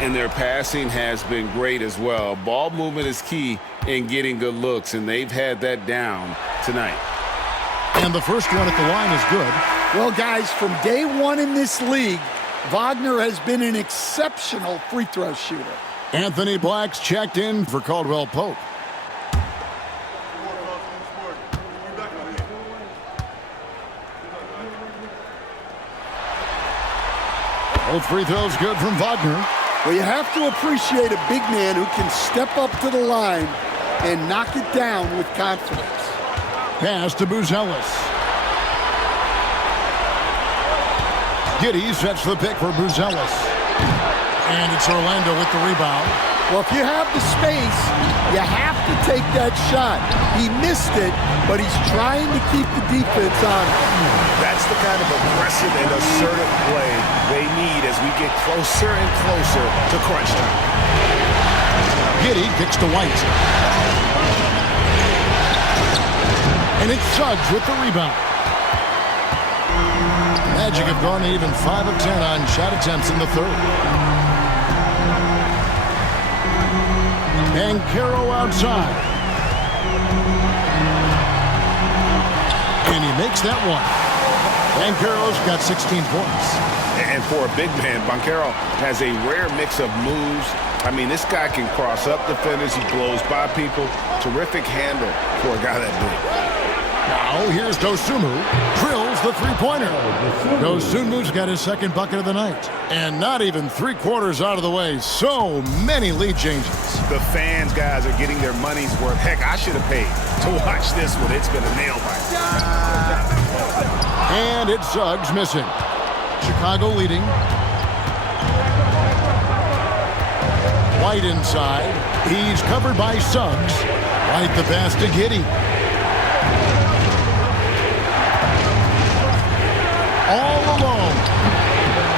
And their passing has been great as well. Ball movement is key in getting good looks, and they've had that down tonight. And the first one at the line is good. Well, guys, from day one in this league, Wagner has been an exceptional free throw shooter. Anthony Black's checked in for Caldwell Pope. Both free throws good from Wagner. Well, you have to appreciate a big man who can step up to the line and knock it down with confidence. Pass to Buzelis. Giddey sets the pick for Buzelis. And it's Orlando with the rebound. Well, if you have the space, you have to take that shot. He missed it, but he's trying to keep the defense on it. That's the kind of aggressive and assertive play they need as we get closer and closer to crunch time. Giddey kicks to White. And it's Suggs with the rebound. Magic have gone even 5 of 10 on shot attempts in the third. Banchero outside. And he makes that one. Banchero's got 16 points. And for a big man, Banchero has a rare mix of moves. I mean, this guy can cross up defenders. He blows by people. Terrific handle for a guy that big. Now here's Dosunmu. Drills the three-pointer. Dosunmu's got his second bucket of the night. And not even 3/4 out of the way. So many lead changes. The fans, guys, are getting their money's worth. Heck, I should have paid to watch this one. It's been a nail biter. And it's Suggs missing. Chicago leading. White inside. He's covered by Suggs. White the pass to Giddey. All alone.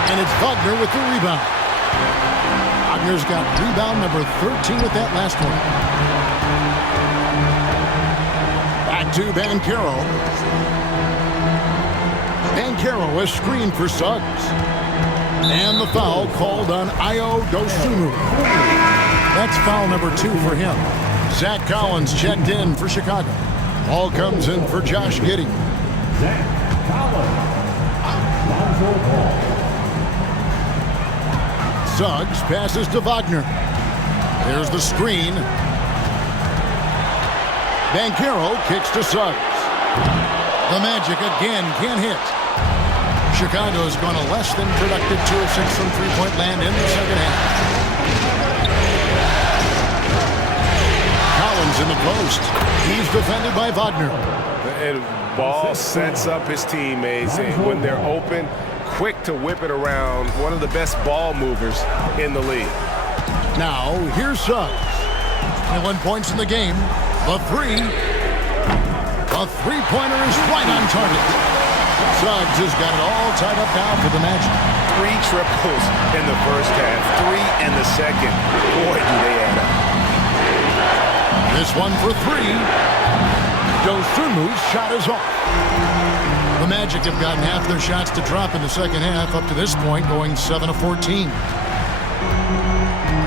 And it's Wagner with the rebound. Wagner's got rebound number 13 with that last one. Back to Banchero. Banchero is screened for Suggs. And the foul called on Ayo Dosunmu. That's foul number 2 for him. Zach Collins checked in for Chicago. Ball comes in for Josh Giddey. Zach Collins. Suggs passes to Wagner. There's the screen. Banchero kicks to Suggs. The Magic again can't hit. Chicago's gone a less than productive 2 of 6 from three-point land in the second half. Collins in the post. He's defended by Wagner. And Ball sets up his teammates, and when they're open, quick to whip it around. One of the best ball movers in the league. Now, here's Suggs. 21 points in the game. The three-pointer is right on target. Suggs has got it all tied up now for the Magic. 3 triples in the first half, 3 in the second. Boy, do they add up. This one for 3. Dosunmu's shot is off. The Magic have gotten half their shots to drop in the second half, up to this point going 7 of 14.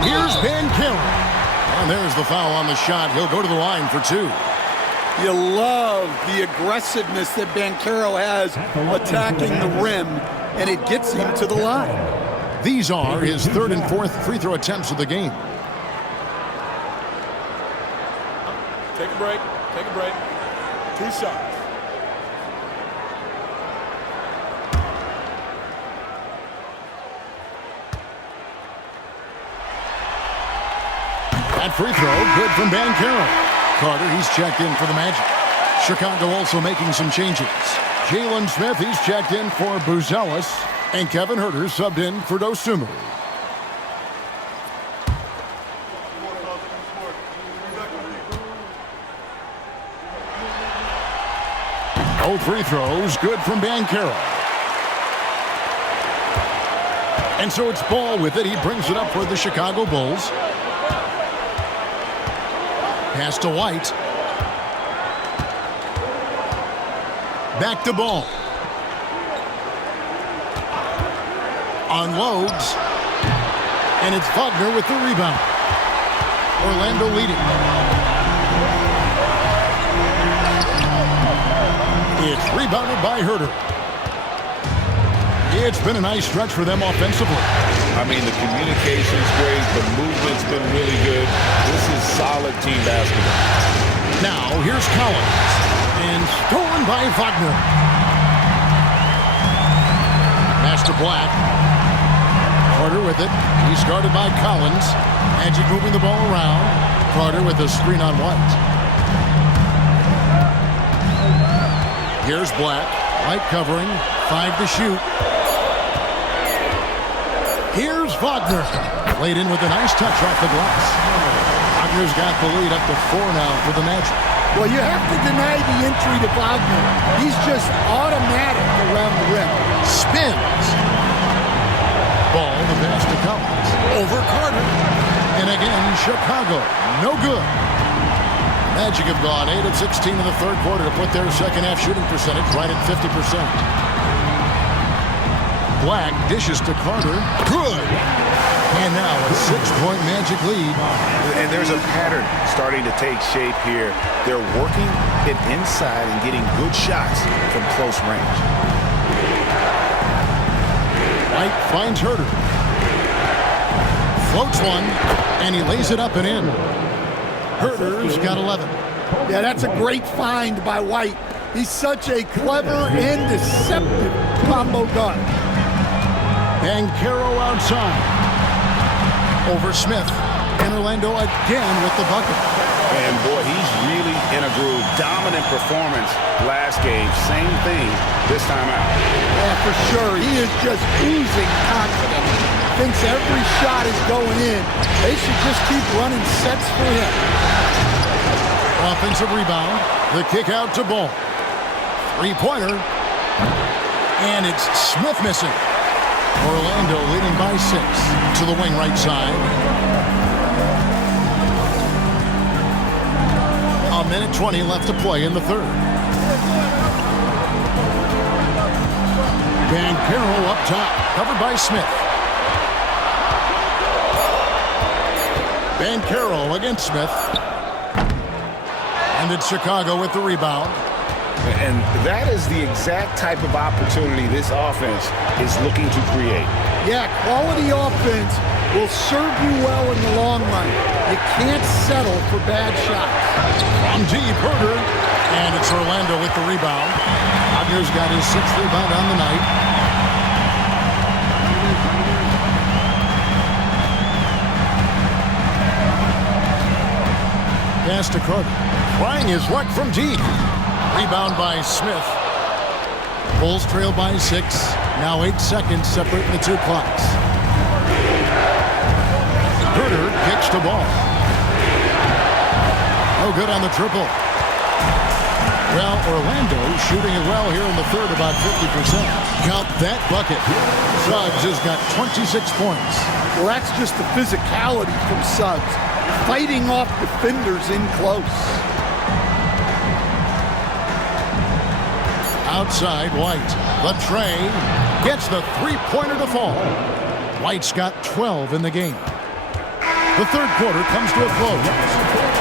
Here's Banchero. And there's the foul on the shot. He'll go to the line for 2. You love the aggressiveness that Banchero has attacking the rim, and it gets him to the line. These are his 3rd and 4th free throw attempts of the game. Take a break. Take a break. 2 shots. That free throw, good from Banchero. Carter, he's checked in for the Magic. Chicago also making some changes. Jalen Smith, he's checked in for Buzelis. And Kevin Huerter subbed in for Dosunmu. All free throws good from Banchero. And so it's Ball with it. He brings it up for the Chicago Bulls. Pass to White. Back to Ball. Unloads. And it's Wagner with the rebound. Orlando leading. It's rebounded by Herter. It's been a nice stretch for them offensively. I mean, the communication's great. The movement's been really good. This is solid team basketball. Now, here's Collins. And stolen by Wagner. Pass to Black. Carter with it. He's guarded by Collins. Magic moving the ball around. Carter with a screen on White. Here's Black. White covering. 5 to shoot. Here's Wagner. Played in with a nice touch off the glass. Wagner's got the lead up to 4 now for the Magic. Well, you have to deny the entry to Wagner. He's just automatic around the rim. Spins. Ball, the pass to Collins. Over Carter. And again, Chicago. No good. Magic have gone 8 of 16 in the third quarter to put their second half shooting percentage right at 50%. Black dishes to Carter. Good. And now a 6-point Magic lead. And there's a pattern starting to take shape here. They're working it inside and getting good shots from close range. White finds Herter. Floats one, and he lays it up and in. Herter's got 11. Yeah, that's a great find by White. He's such a clever and deceptive combo guard. Banchero outside. Over Smith. And Orlando again with the bucket. And boy, he's really in a groove. Dominant performance last game. Same thing this time out. Yeah, for sure. He is just oozing confidence. Thinks every shot is going in. They should just keep running sets for him. Offensive rebound. The kick out to Ball. Three-pointer. And it's Smith missing. Orlando leading by 6 to the wing right side. A minute 20 left to play in the third. Banchero up top, covered by Smith. Banchero against Smith. And it's Chicago with the rebound. And that is the exact type of opportunity this offense is looking to create. Yeah, quality offense will serve you well in the long run. You can't settle for bad shots. From deep, Herter. And it's Orlando with the rebound. Wagner's got his 6th rebound on the night. Pass to Carter. Trying his luck from deep. Rebound by Smith. Bulls trail by 6. Now 8 seconds separating the 2 clocks. Herter kicks the ball. No good on the triple. Well, Orlando shooting it well here in the third, about 50%. Count that bucket. Suggs has got 26 points. Well, that's just the physicality from Suggs. Fighting off defenders in close. Outside, White. The tray gets the three-pointer to fall. White's got 12 in the game. The third quarter comes to a close.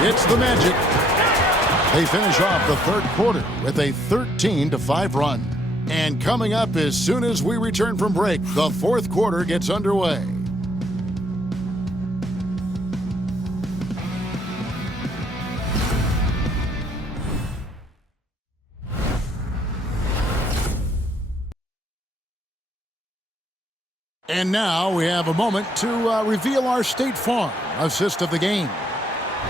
It's the Magic. They finish off the third quarter with a 13-5 run. And coming up as soon as we return from break, the fourth quarter gets underway. And now we have a moment to reveal our State Farm assist of the game.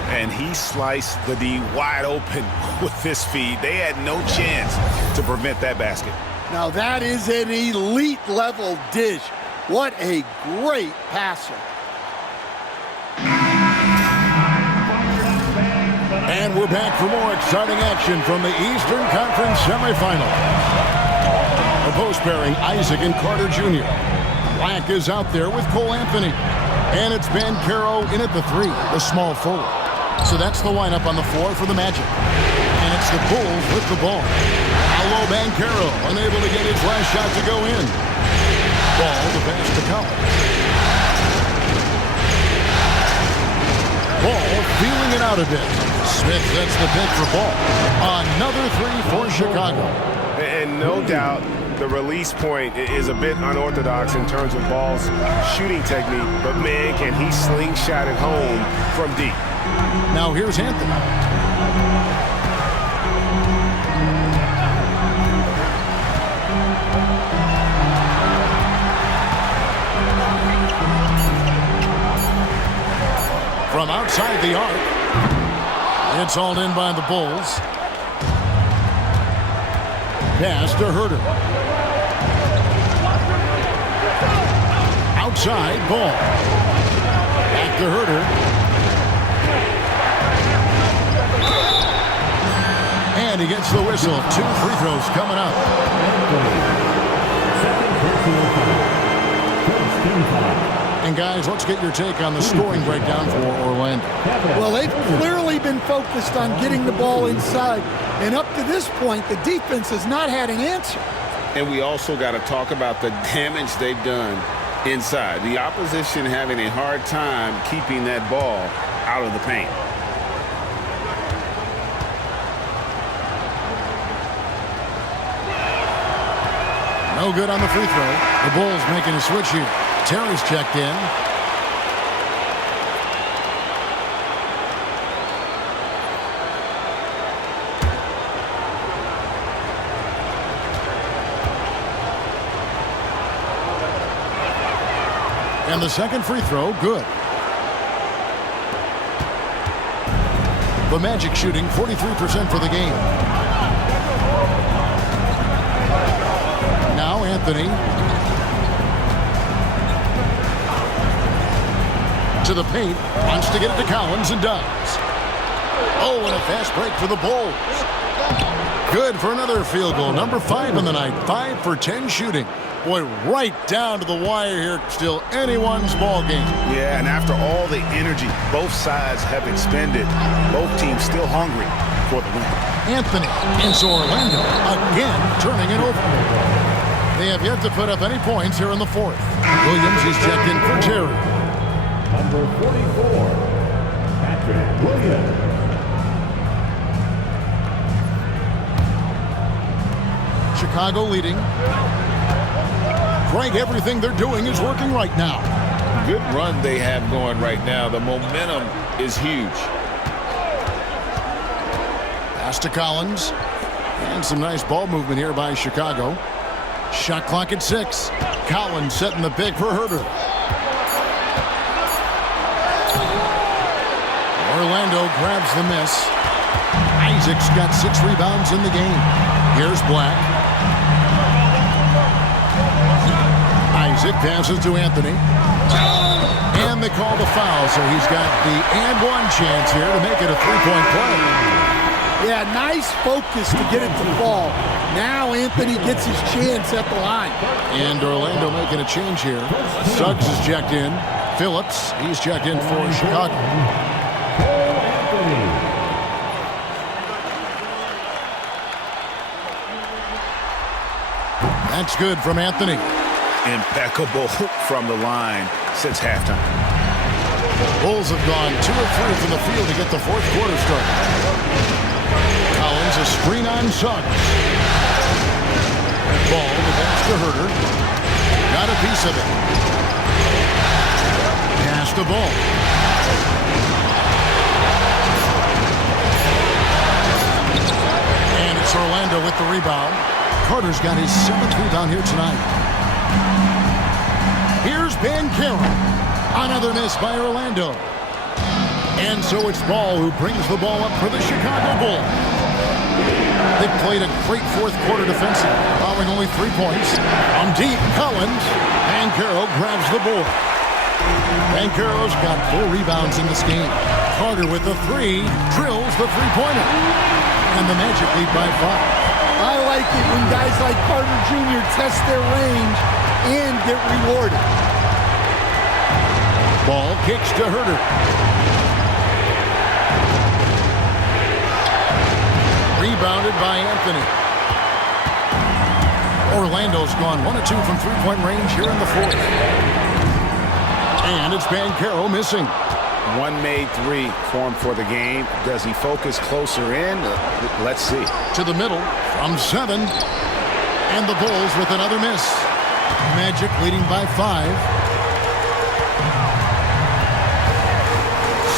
And he sliced the D wide open with this feed. They had no chance to prevent that basket. Now that is an elite level dish. What a great passer. And we're back for more exciting action from the Eastern Conference Semifinals. A post pairing, Isaac and Carter Jr. Black is out there with Cole Anthony. And it's Banchero in at the 3, the small forward. So that's the lineup on the floor for the Magic. And it's the Bulls with the ball. Paolo Banchero unable to get his last shot to go in. Ball to pass to Collins. Ball feeling it out a bit. Smith sets the pick for Ball. Another 3 for Chicago. And no doubt, the release point is a bit unorthodox in terms of Ball's shooting technique, but man, can he slingshot it home from deep. Now here's Anthony. From outside the arc, it's hauled in by the Bulls. Pass to Herter. Outside, Ball. Back to Herter. And he gets the whistle. 2 free throws coming up. And guys, let's get your take on the scoring breakdown for Orlando. Well, they've clearly been focused on getting the ball inside. And up to this point, the defense has not had an answer. And we also got to talk about the damage they've done inside. The opposition having a hard time keeping that ball out of the paint. No good on the free throw. The Bulls making a switch here. Terry's checked in. And the second free throw, good. The Magic shooting 43% for the game. Now Anthony. To the paint. Wants to get it to Collins and does. Oh, and a fast break for the Bulls. Good for another field goal. Number 5 in the night. 5 for 10 shooting. Boy, right down to the wire here. Still anyone's ball game. Yeah, and after all the energy both sides have expended, both teams still hungry for the win. Anthony. And so Orlando again turning it over. They have yet to put up any points here in the fourth. Williams is checked in for Terry. Number 44, Patrick Williams. Chicago leading. Greg, everything they're doing is working right now. Good run they have going right now. The momentum is huge. Pass to Collins. And some nice ball movement here by Chicago. Shot clock at 6. Collins setting the pick for Herter. Orlando grabs the miss. Isaac's got 6 rebounds in the game. Here's Black. Isaac passes to Anthony. And they call the foul, so he's got the and one chance here to make it a 3-point play. Yeah, nice focus to get it to fall. Now Anthony gets his chance at the line. And Orlando making a change here. Suggs is checked in. Phillips, he's checked in for Chicago. That's good from Anthony. Impeccable from the line since halftime. Bulls have gone 2 of 3 from the field to get the fourth quarter started. Collins, a screen on Suggs. Ball, the pass to Herter. Got a piece of it. Pass the ball. And it's Orlando with the rebound. Carter's got his 7th rebound here tonight. Here's Banchero. Another miss by Orlando. And so it's Ball who brings the ball up for the Chicago Bulls. They played a great fourth quarter defensive, allowing only 3 points. On deep, Collins. Banchero grabs the board. Banchero's got 4 rebounds in this game. Carter with the three, drills the three-pointer. And the Magic lead by 5. I like it when guys like Carter Jr. test their range and get rewarded. Ball kicks to Herter. Rebounded by Anthony. Orlando's gone 1 of 2 from three-point range here in the fourth. And it's Banchero missing. One made three for him for the game. Does he focus closer in? Let's see. To the middle from 7. And the Bulls with another miss. Magic leading by 5.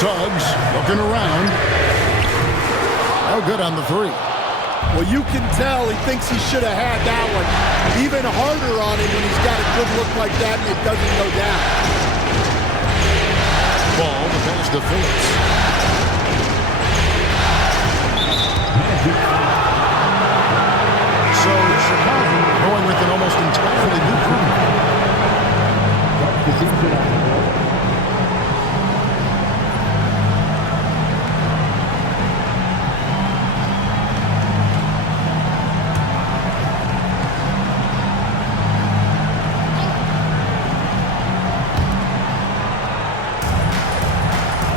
Suggs looking around. No good on the three. Well, you can tell he thinks he should have had that one. Even harder on him when he's got a good look like that and it doesn't go down. Ball to pass to Phillips. So Chicago going with an almost entirely new crew.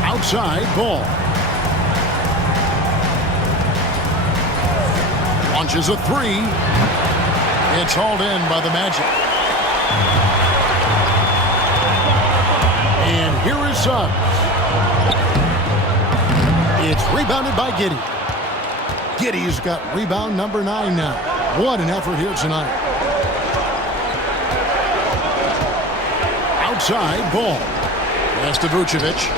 Outside Ball. Launches a three. It's hauled in by the Magic. And here is Suggs. It's rebounded by Giddey. Giddey's got rebound number 9 now. What an effort here tonight. Outside Ball. Pass to Vucevic.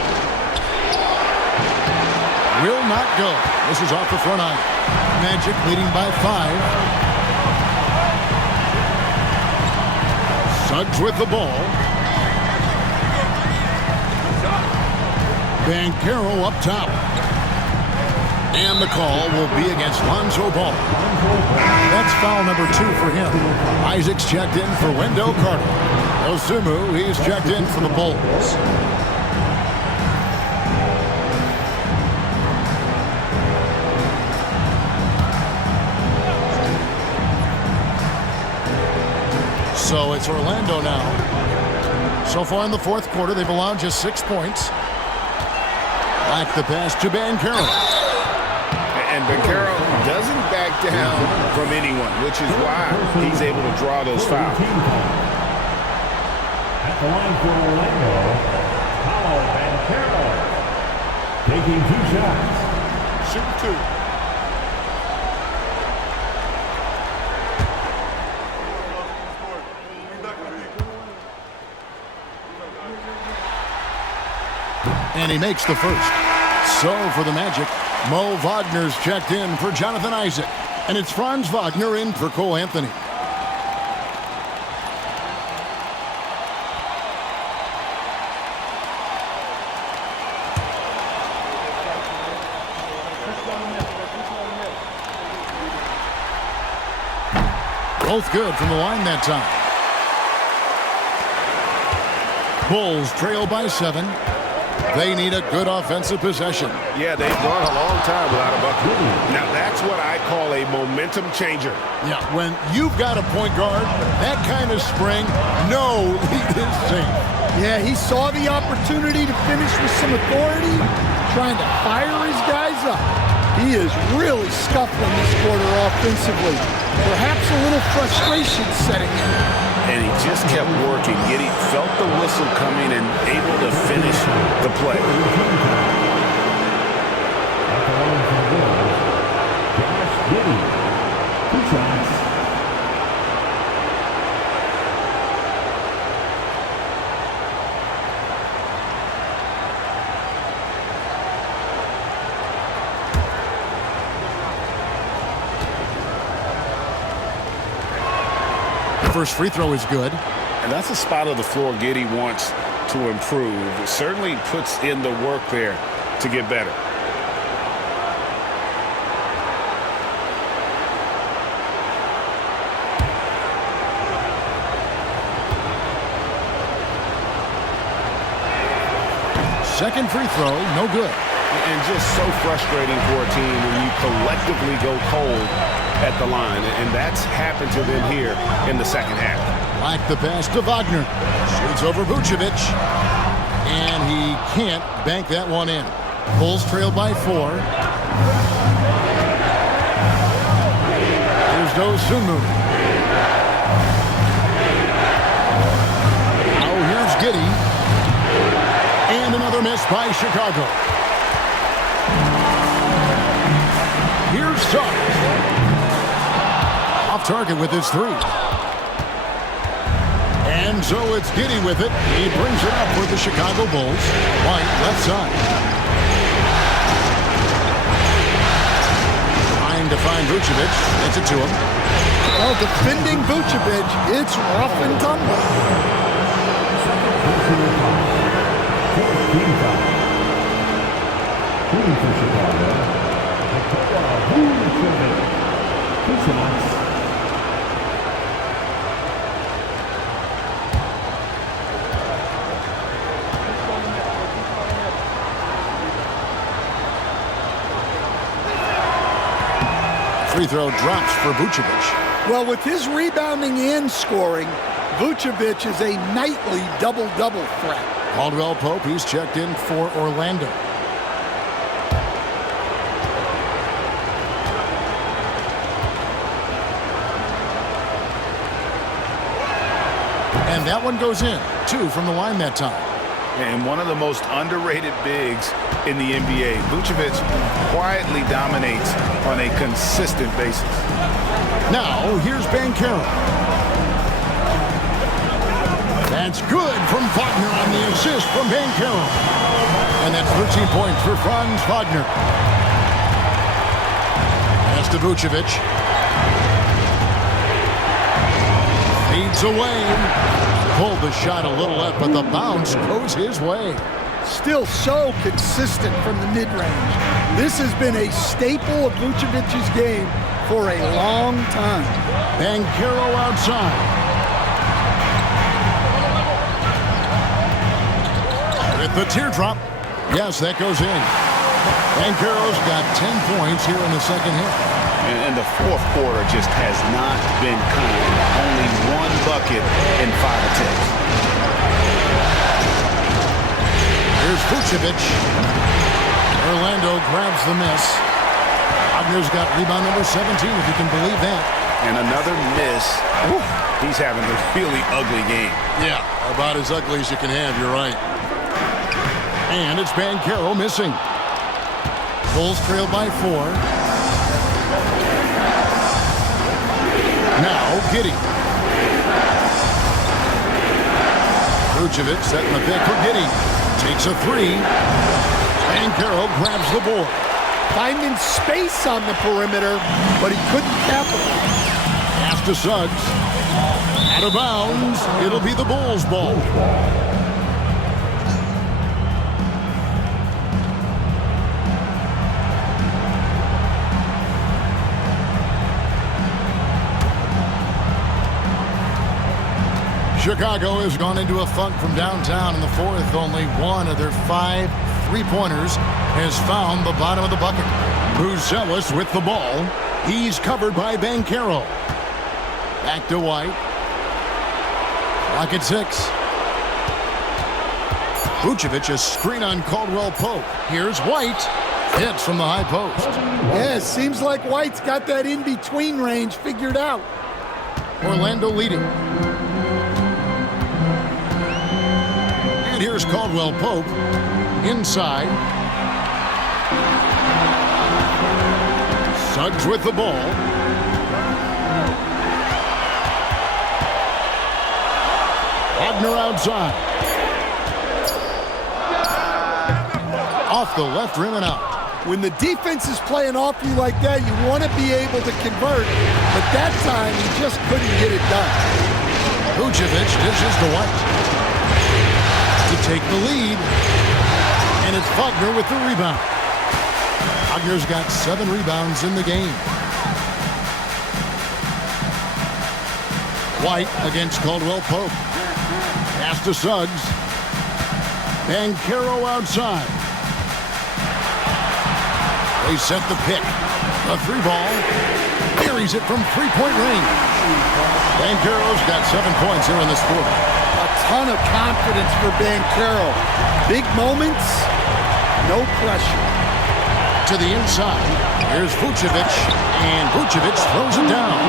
Will not go. This is off the front eye. Magic leading by 5. Suggs with the ball. Banchero up top. And the call will be against Lonzo Ball. That's foul number 2 for him. Isaac's checked in for Wendell Carter. Osumu, he's checked in for the Bulls. So it's Orlando now. So far in the fourth quarter, they've allowed just 6 points. Back the pass to Banchero. And Banchero doesn't back down from anyone, which is why he's able to draw those fouls. At the line for Orlando, Paolo Banchero taking 2 shots. Shoot 2. And he makes the first. So for the Magic, Mo Wagner's checked in for Jonathan Isaac. And it's Franz Wagner in for Cole Anthony. Both good from the line that time. Bulls trail by 7. They need a good offensive possession. Yeah, they've gone a long time without a bucket. Now, that's what I call a momentum changer. Yeah, when you've got a point guard, that kind of spring, no lead is safe. Yeah, he saw the opportunity to finish with some authority, trying to fire his guys up. He is really scuffling this quarter offensively. Perhaps a little frustration setting in. And he just kept working. Giddey felt the whistle coming and able to finish the play. Giddey, 2 shots. First free throw is good. And that's a spot of the floor Giddey wants to improve. It certainly puts in the work there to get better. Second free throw, no good. And just so frustrating for a team when you collectively go cold at the line. And that's happened to them here in the second half. Back the pass to Wagner. Shoots over Vucevic. And he can't bank that one in. Bulls trail by 4. Here's Dosunmu. Now here's Giddey. And another miss by Chicago. Here's Suggs. Off target with his 3. And so it's Giddey with it. He brings it up for the Chicago Bulls. White left side. Trying to find Vucevic. Gets it to him. Well, defending Vucevic, it's rough and tumble. Free throw drops for Vucevic. Well, with his rebounding and scoring, Vucevic is a nightly double-double threat. Caldwell Pope, he's checked in for Orlando. And that one goes in. 2 from the line that time. And one of the most underrated bigs in the NBA. Vucevic quietly dominates on a consistent basis. Now, here's Banchero. That's good from Wagner on the assist from Banchero. And that's 13 points for Franz Wagner. Pass to Vucevic. Feeds away. Pulled the shot a little left, but the bounce goes his way. Still so consistent from the mid-range. This has been a staple of Vucevic's game for a long time. Banchero outside. With the teardrop. Yes, that goes in. Banchero's got 10 points here in the second half. And the fourth quarter just has not been kind. Only 1 bucket in 5 attempts. Here's Vucevic. Orlando grabs the miss. Wagner's got rebound number 17, if you can believe that. And another miss. Whew. He's having a really ugly game. Yeah, about as ugly as you can have, you're right. And it's Banchero missing. Bulls trail by 4. Now, Giddey. Vucevic setting the pick for Giddey. Takes a 3. Banchero grabs the board. Finding space on the perimeter, but he couldn't capitalize. Pass to Suggs. Out of bounds. It'll be the Bulls' ball. Chicago has gone into a funk from downtown in the fourth. Only 1 of their 5 3-pointers has found the bottom of the bucket. Buzelis with the ball. He's covered by Banchero. Back to White. Clock at 6. Vucevic, a screen on Caldwell Pope. Here's White. Hits from the high post. Yeah, it seems like White's got that in-between range figured out. Orlando leading. And here's Caldwell Pope. Inside. Suggs with the ball. Wagner outside. Off the left rim and out. When the defense is playing off you like that, you want to be able to convert. But that time, he just couldn't get it done. Vucevic dishes to White to take the lead. And it's Wagner with the rebound. Wagner's got 7 rebounds in the game. White against Caldwell Pope. Pass to Suggs. Banchero outside. They set the pick. A 3-ball. Buries it from 3-point range. Banchero's got 7 points here in this quarter. A ton of confidence for Banchero. Big moments, no pressure. To the inside. Here's Vucevic, and Vucevic throws it down.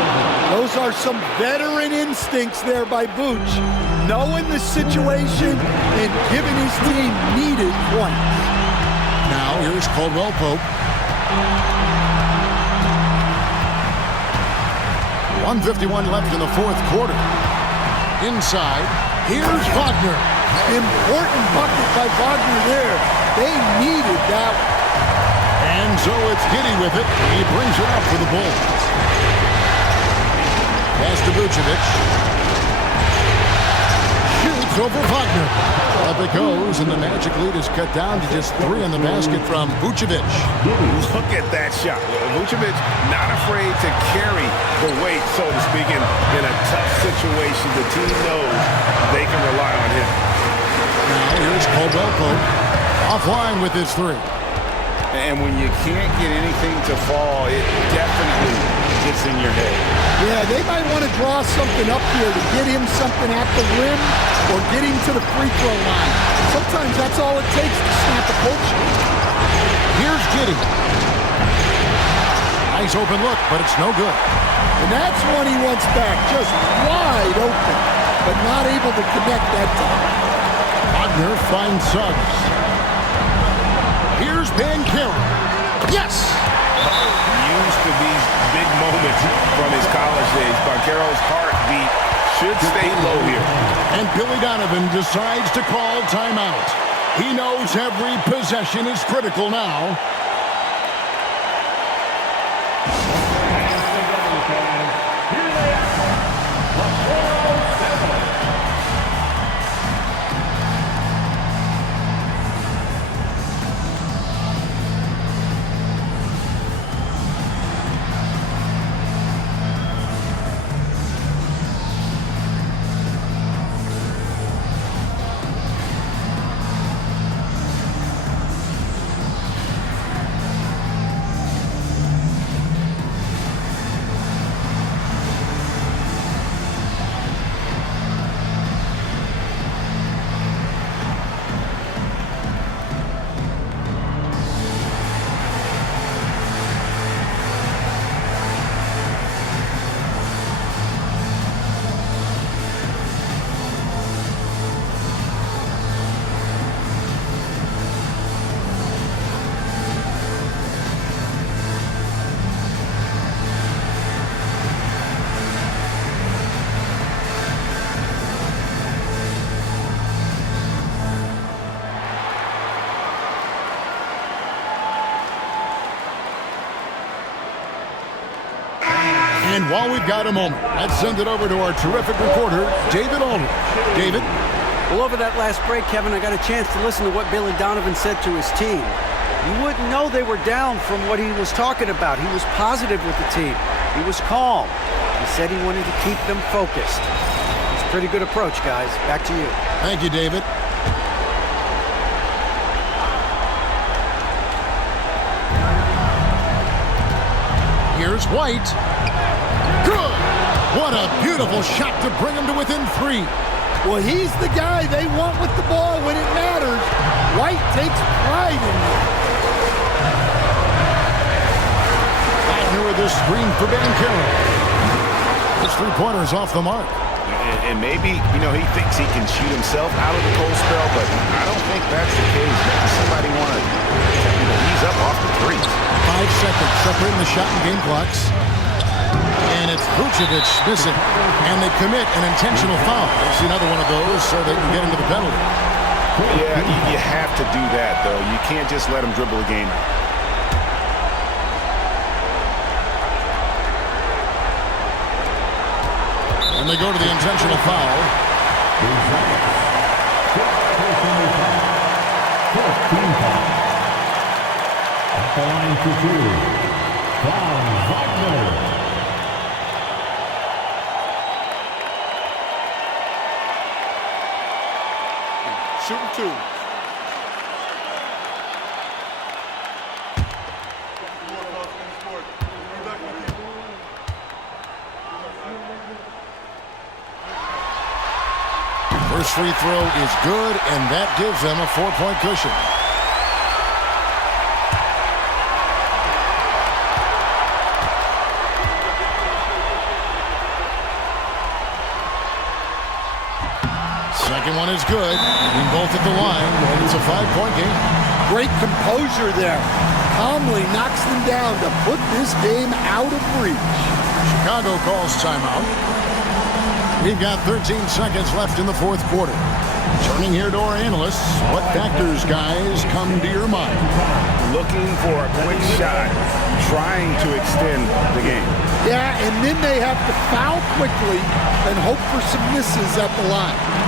Those are some veteran instincts there by Vooch, knowing the situation and giving his team needed points. Now here's Caldwell Pope. 1:51 left in the fourth quarter. Inside, here's Wagner. Important bucket by Wagner there. They needed that one. And so it's Giddey with it. He brings it up for the Bulls. Pass to Vucevic. Shoots over Wagner. Up it goes, and the Magic lead is cut down to just 3 in the basket from Vucevic. Look at that shot. Vucevic not afraid to carry the weight, so to speak, in a tough situation. The team knows they can rely on him. Now here's Caldwell Pope. Offline with his 3. And when you can't get anything to fall, it definitely gets in your head. Yeah, they might want to draw something up here to get him something at the rim or get him to the free throw line. Sometimes that's all it takes to snap a coach. Here's Giddey. Nice open look, but it's no good. And that's one he wants back, just wide open, but not able to connect that time. Wagner finds Suggs. Here's Banchero. Yes! Used to these big moments from his college days. Banchero's heartbeat should stay low here. And Billy Donovan decides to call timeout. He knows every possession is critical now. And while we've got a moment, let's send it over to our terrific reporter, David Aldridge. David? Well, over that last break, Kevin, I got a chance to listen to what Billy Donovan said to his team. You wouldn't know they were down from what he was talking about. He was positive with the team. He was calm. He said he wanted to keep them focused. It's a pretty good approach, guys. Back to you. Thank you, David. Here's White. Good! What a beautiful shot to bring him to within 3. Well, he's the guy they want with the ball when it matters. White takes pride in it. Wagner with this screen for Banchero. His 3-pointer's off the mark. And maybe, he thinks he can shoot himself out of the cold spell, but I don't think that's the case. Maybe somebody want to ease up off the 3s. 5 seconds separating the shot and game clocks. And it's Vucevic missing. And they commit an intentional foul. We'll see another one of those so they can get into the penalty. Yeah, you have to do that, though. You can't just let them dribble a game. And they go to the intentional foul. At the line for 2, from Wagner. Shooting 2. First free throw is good, and that gives them a 4-point cushion. Second one is good. And both at the line, and it's a 5-point game. Great composure there. Calmly knocks them down to put this game out of reach. Chicago calls timeout. We've got 13 seconds left in the fourth quarter. Turning here to our analysts, what factors, guys, come to your mind? Looking for a quick shot, trying to extend the game. Yeah, and then they have to foul quickly and hope for some misses at the line.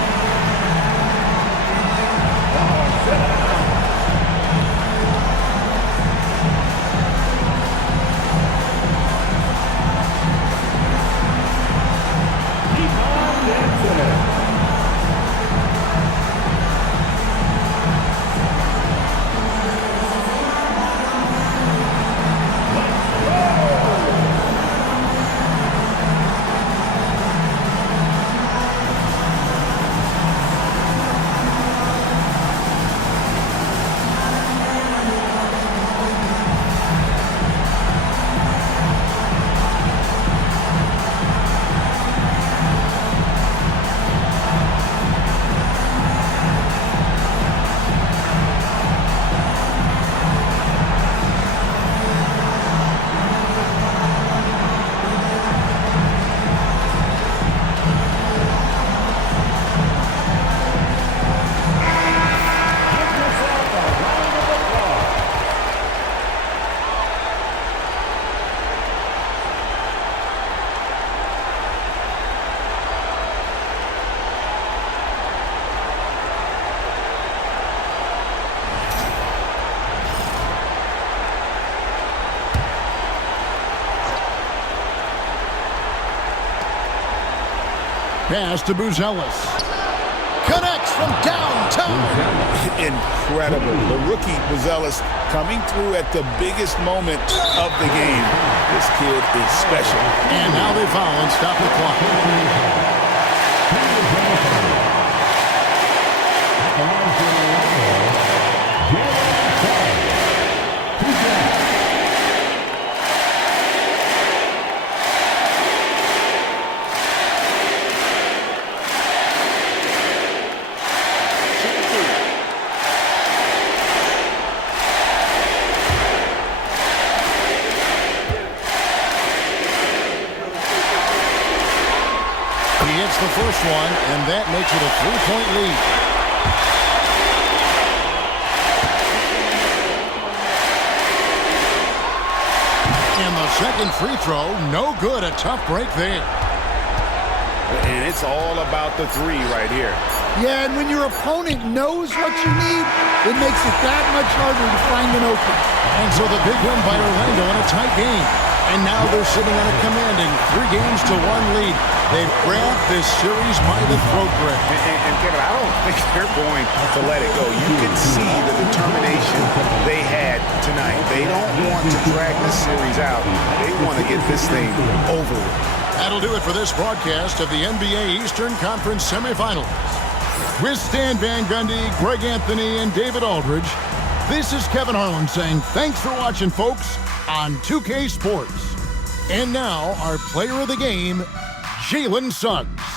Pass to Buzelis. Connects from downtown. Incredible. The rookie Buzelis coming through at the biggest moment of the game. This kid is special. And now they foul and stop the clock. The first one, and that makes it a 3-point lead. And the second free throw, no good. A tough break there. And it's all about the three right here. Yeah, and when your opponent knows what you need, it makes it that much harder to find an open. And so the big win by Orlando in a tight game. And now they're sitting on a commanding 3-1 lead. They've grabbed this series by the throat, Greg. And Kevin, I don't think they're going to let it go. You can see the determination they had tonight. They don't want to drag this series out. They want to get this thing over with. That'll do it for this broadcast of the NBA Eastern Conference Semifinals. With Stan Van Gundy, Greg Anthony, and David Aldridge, this is Kevin Harlan saying thanks for watching, folks, on 2K Sports. And now, our player of the game, Jalen Suggs.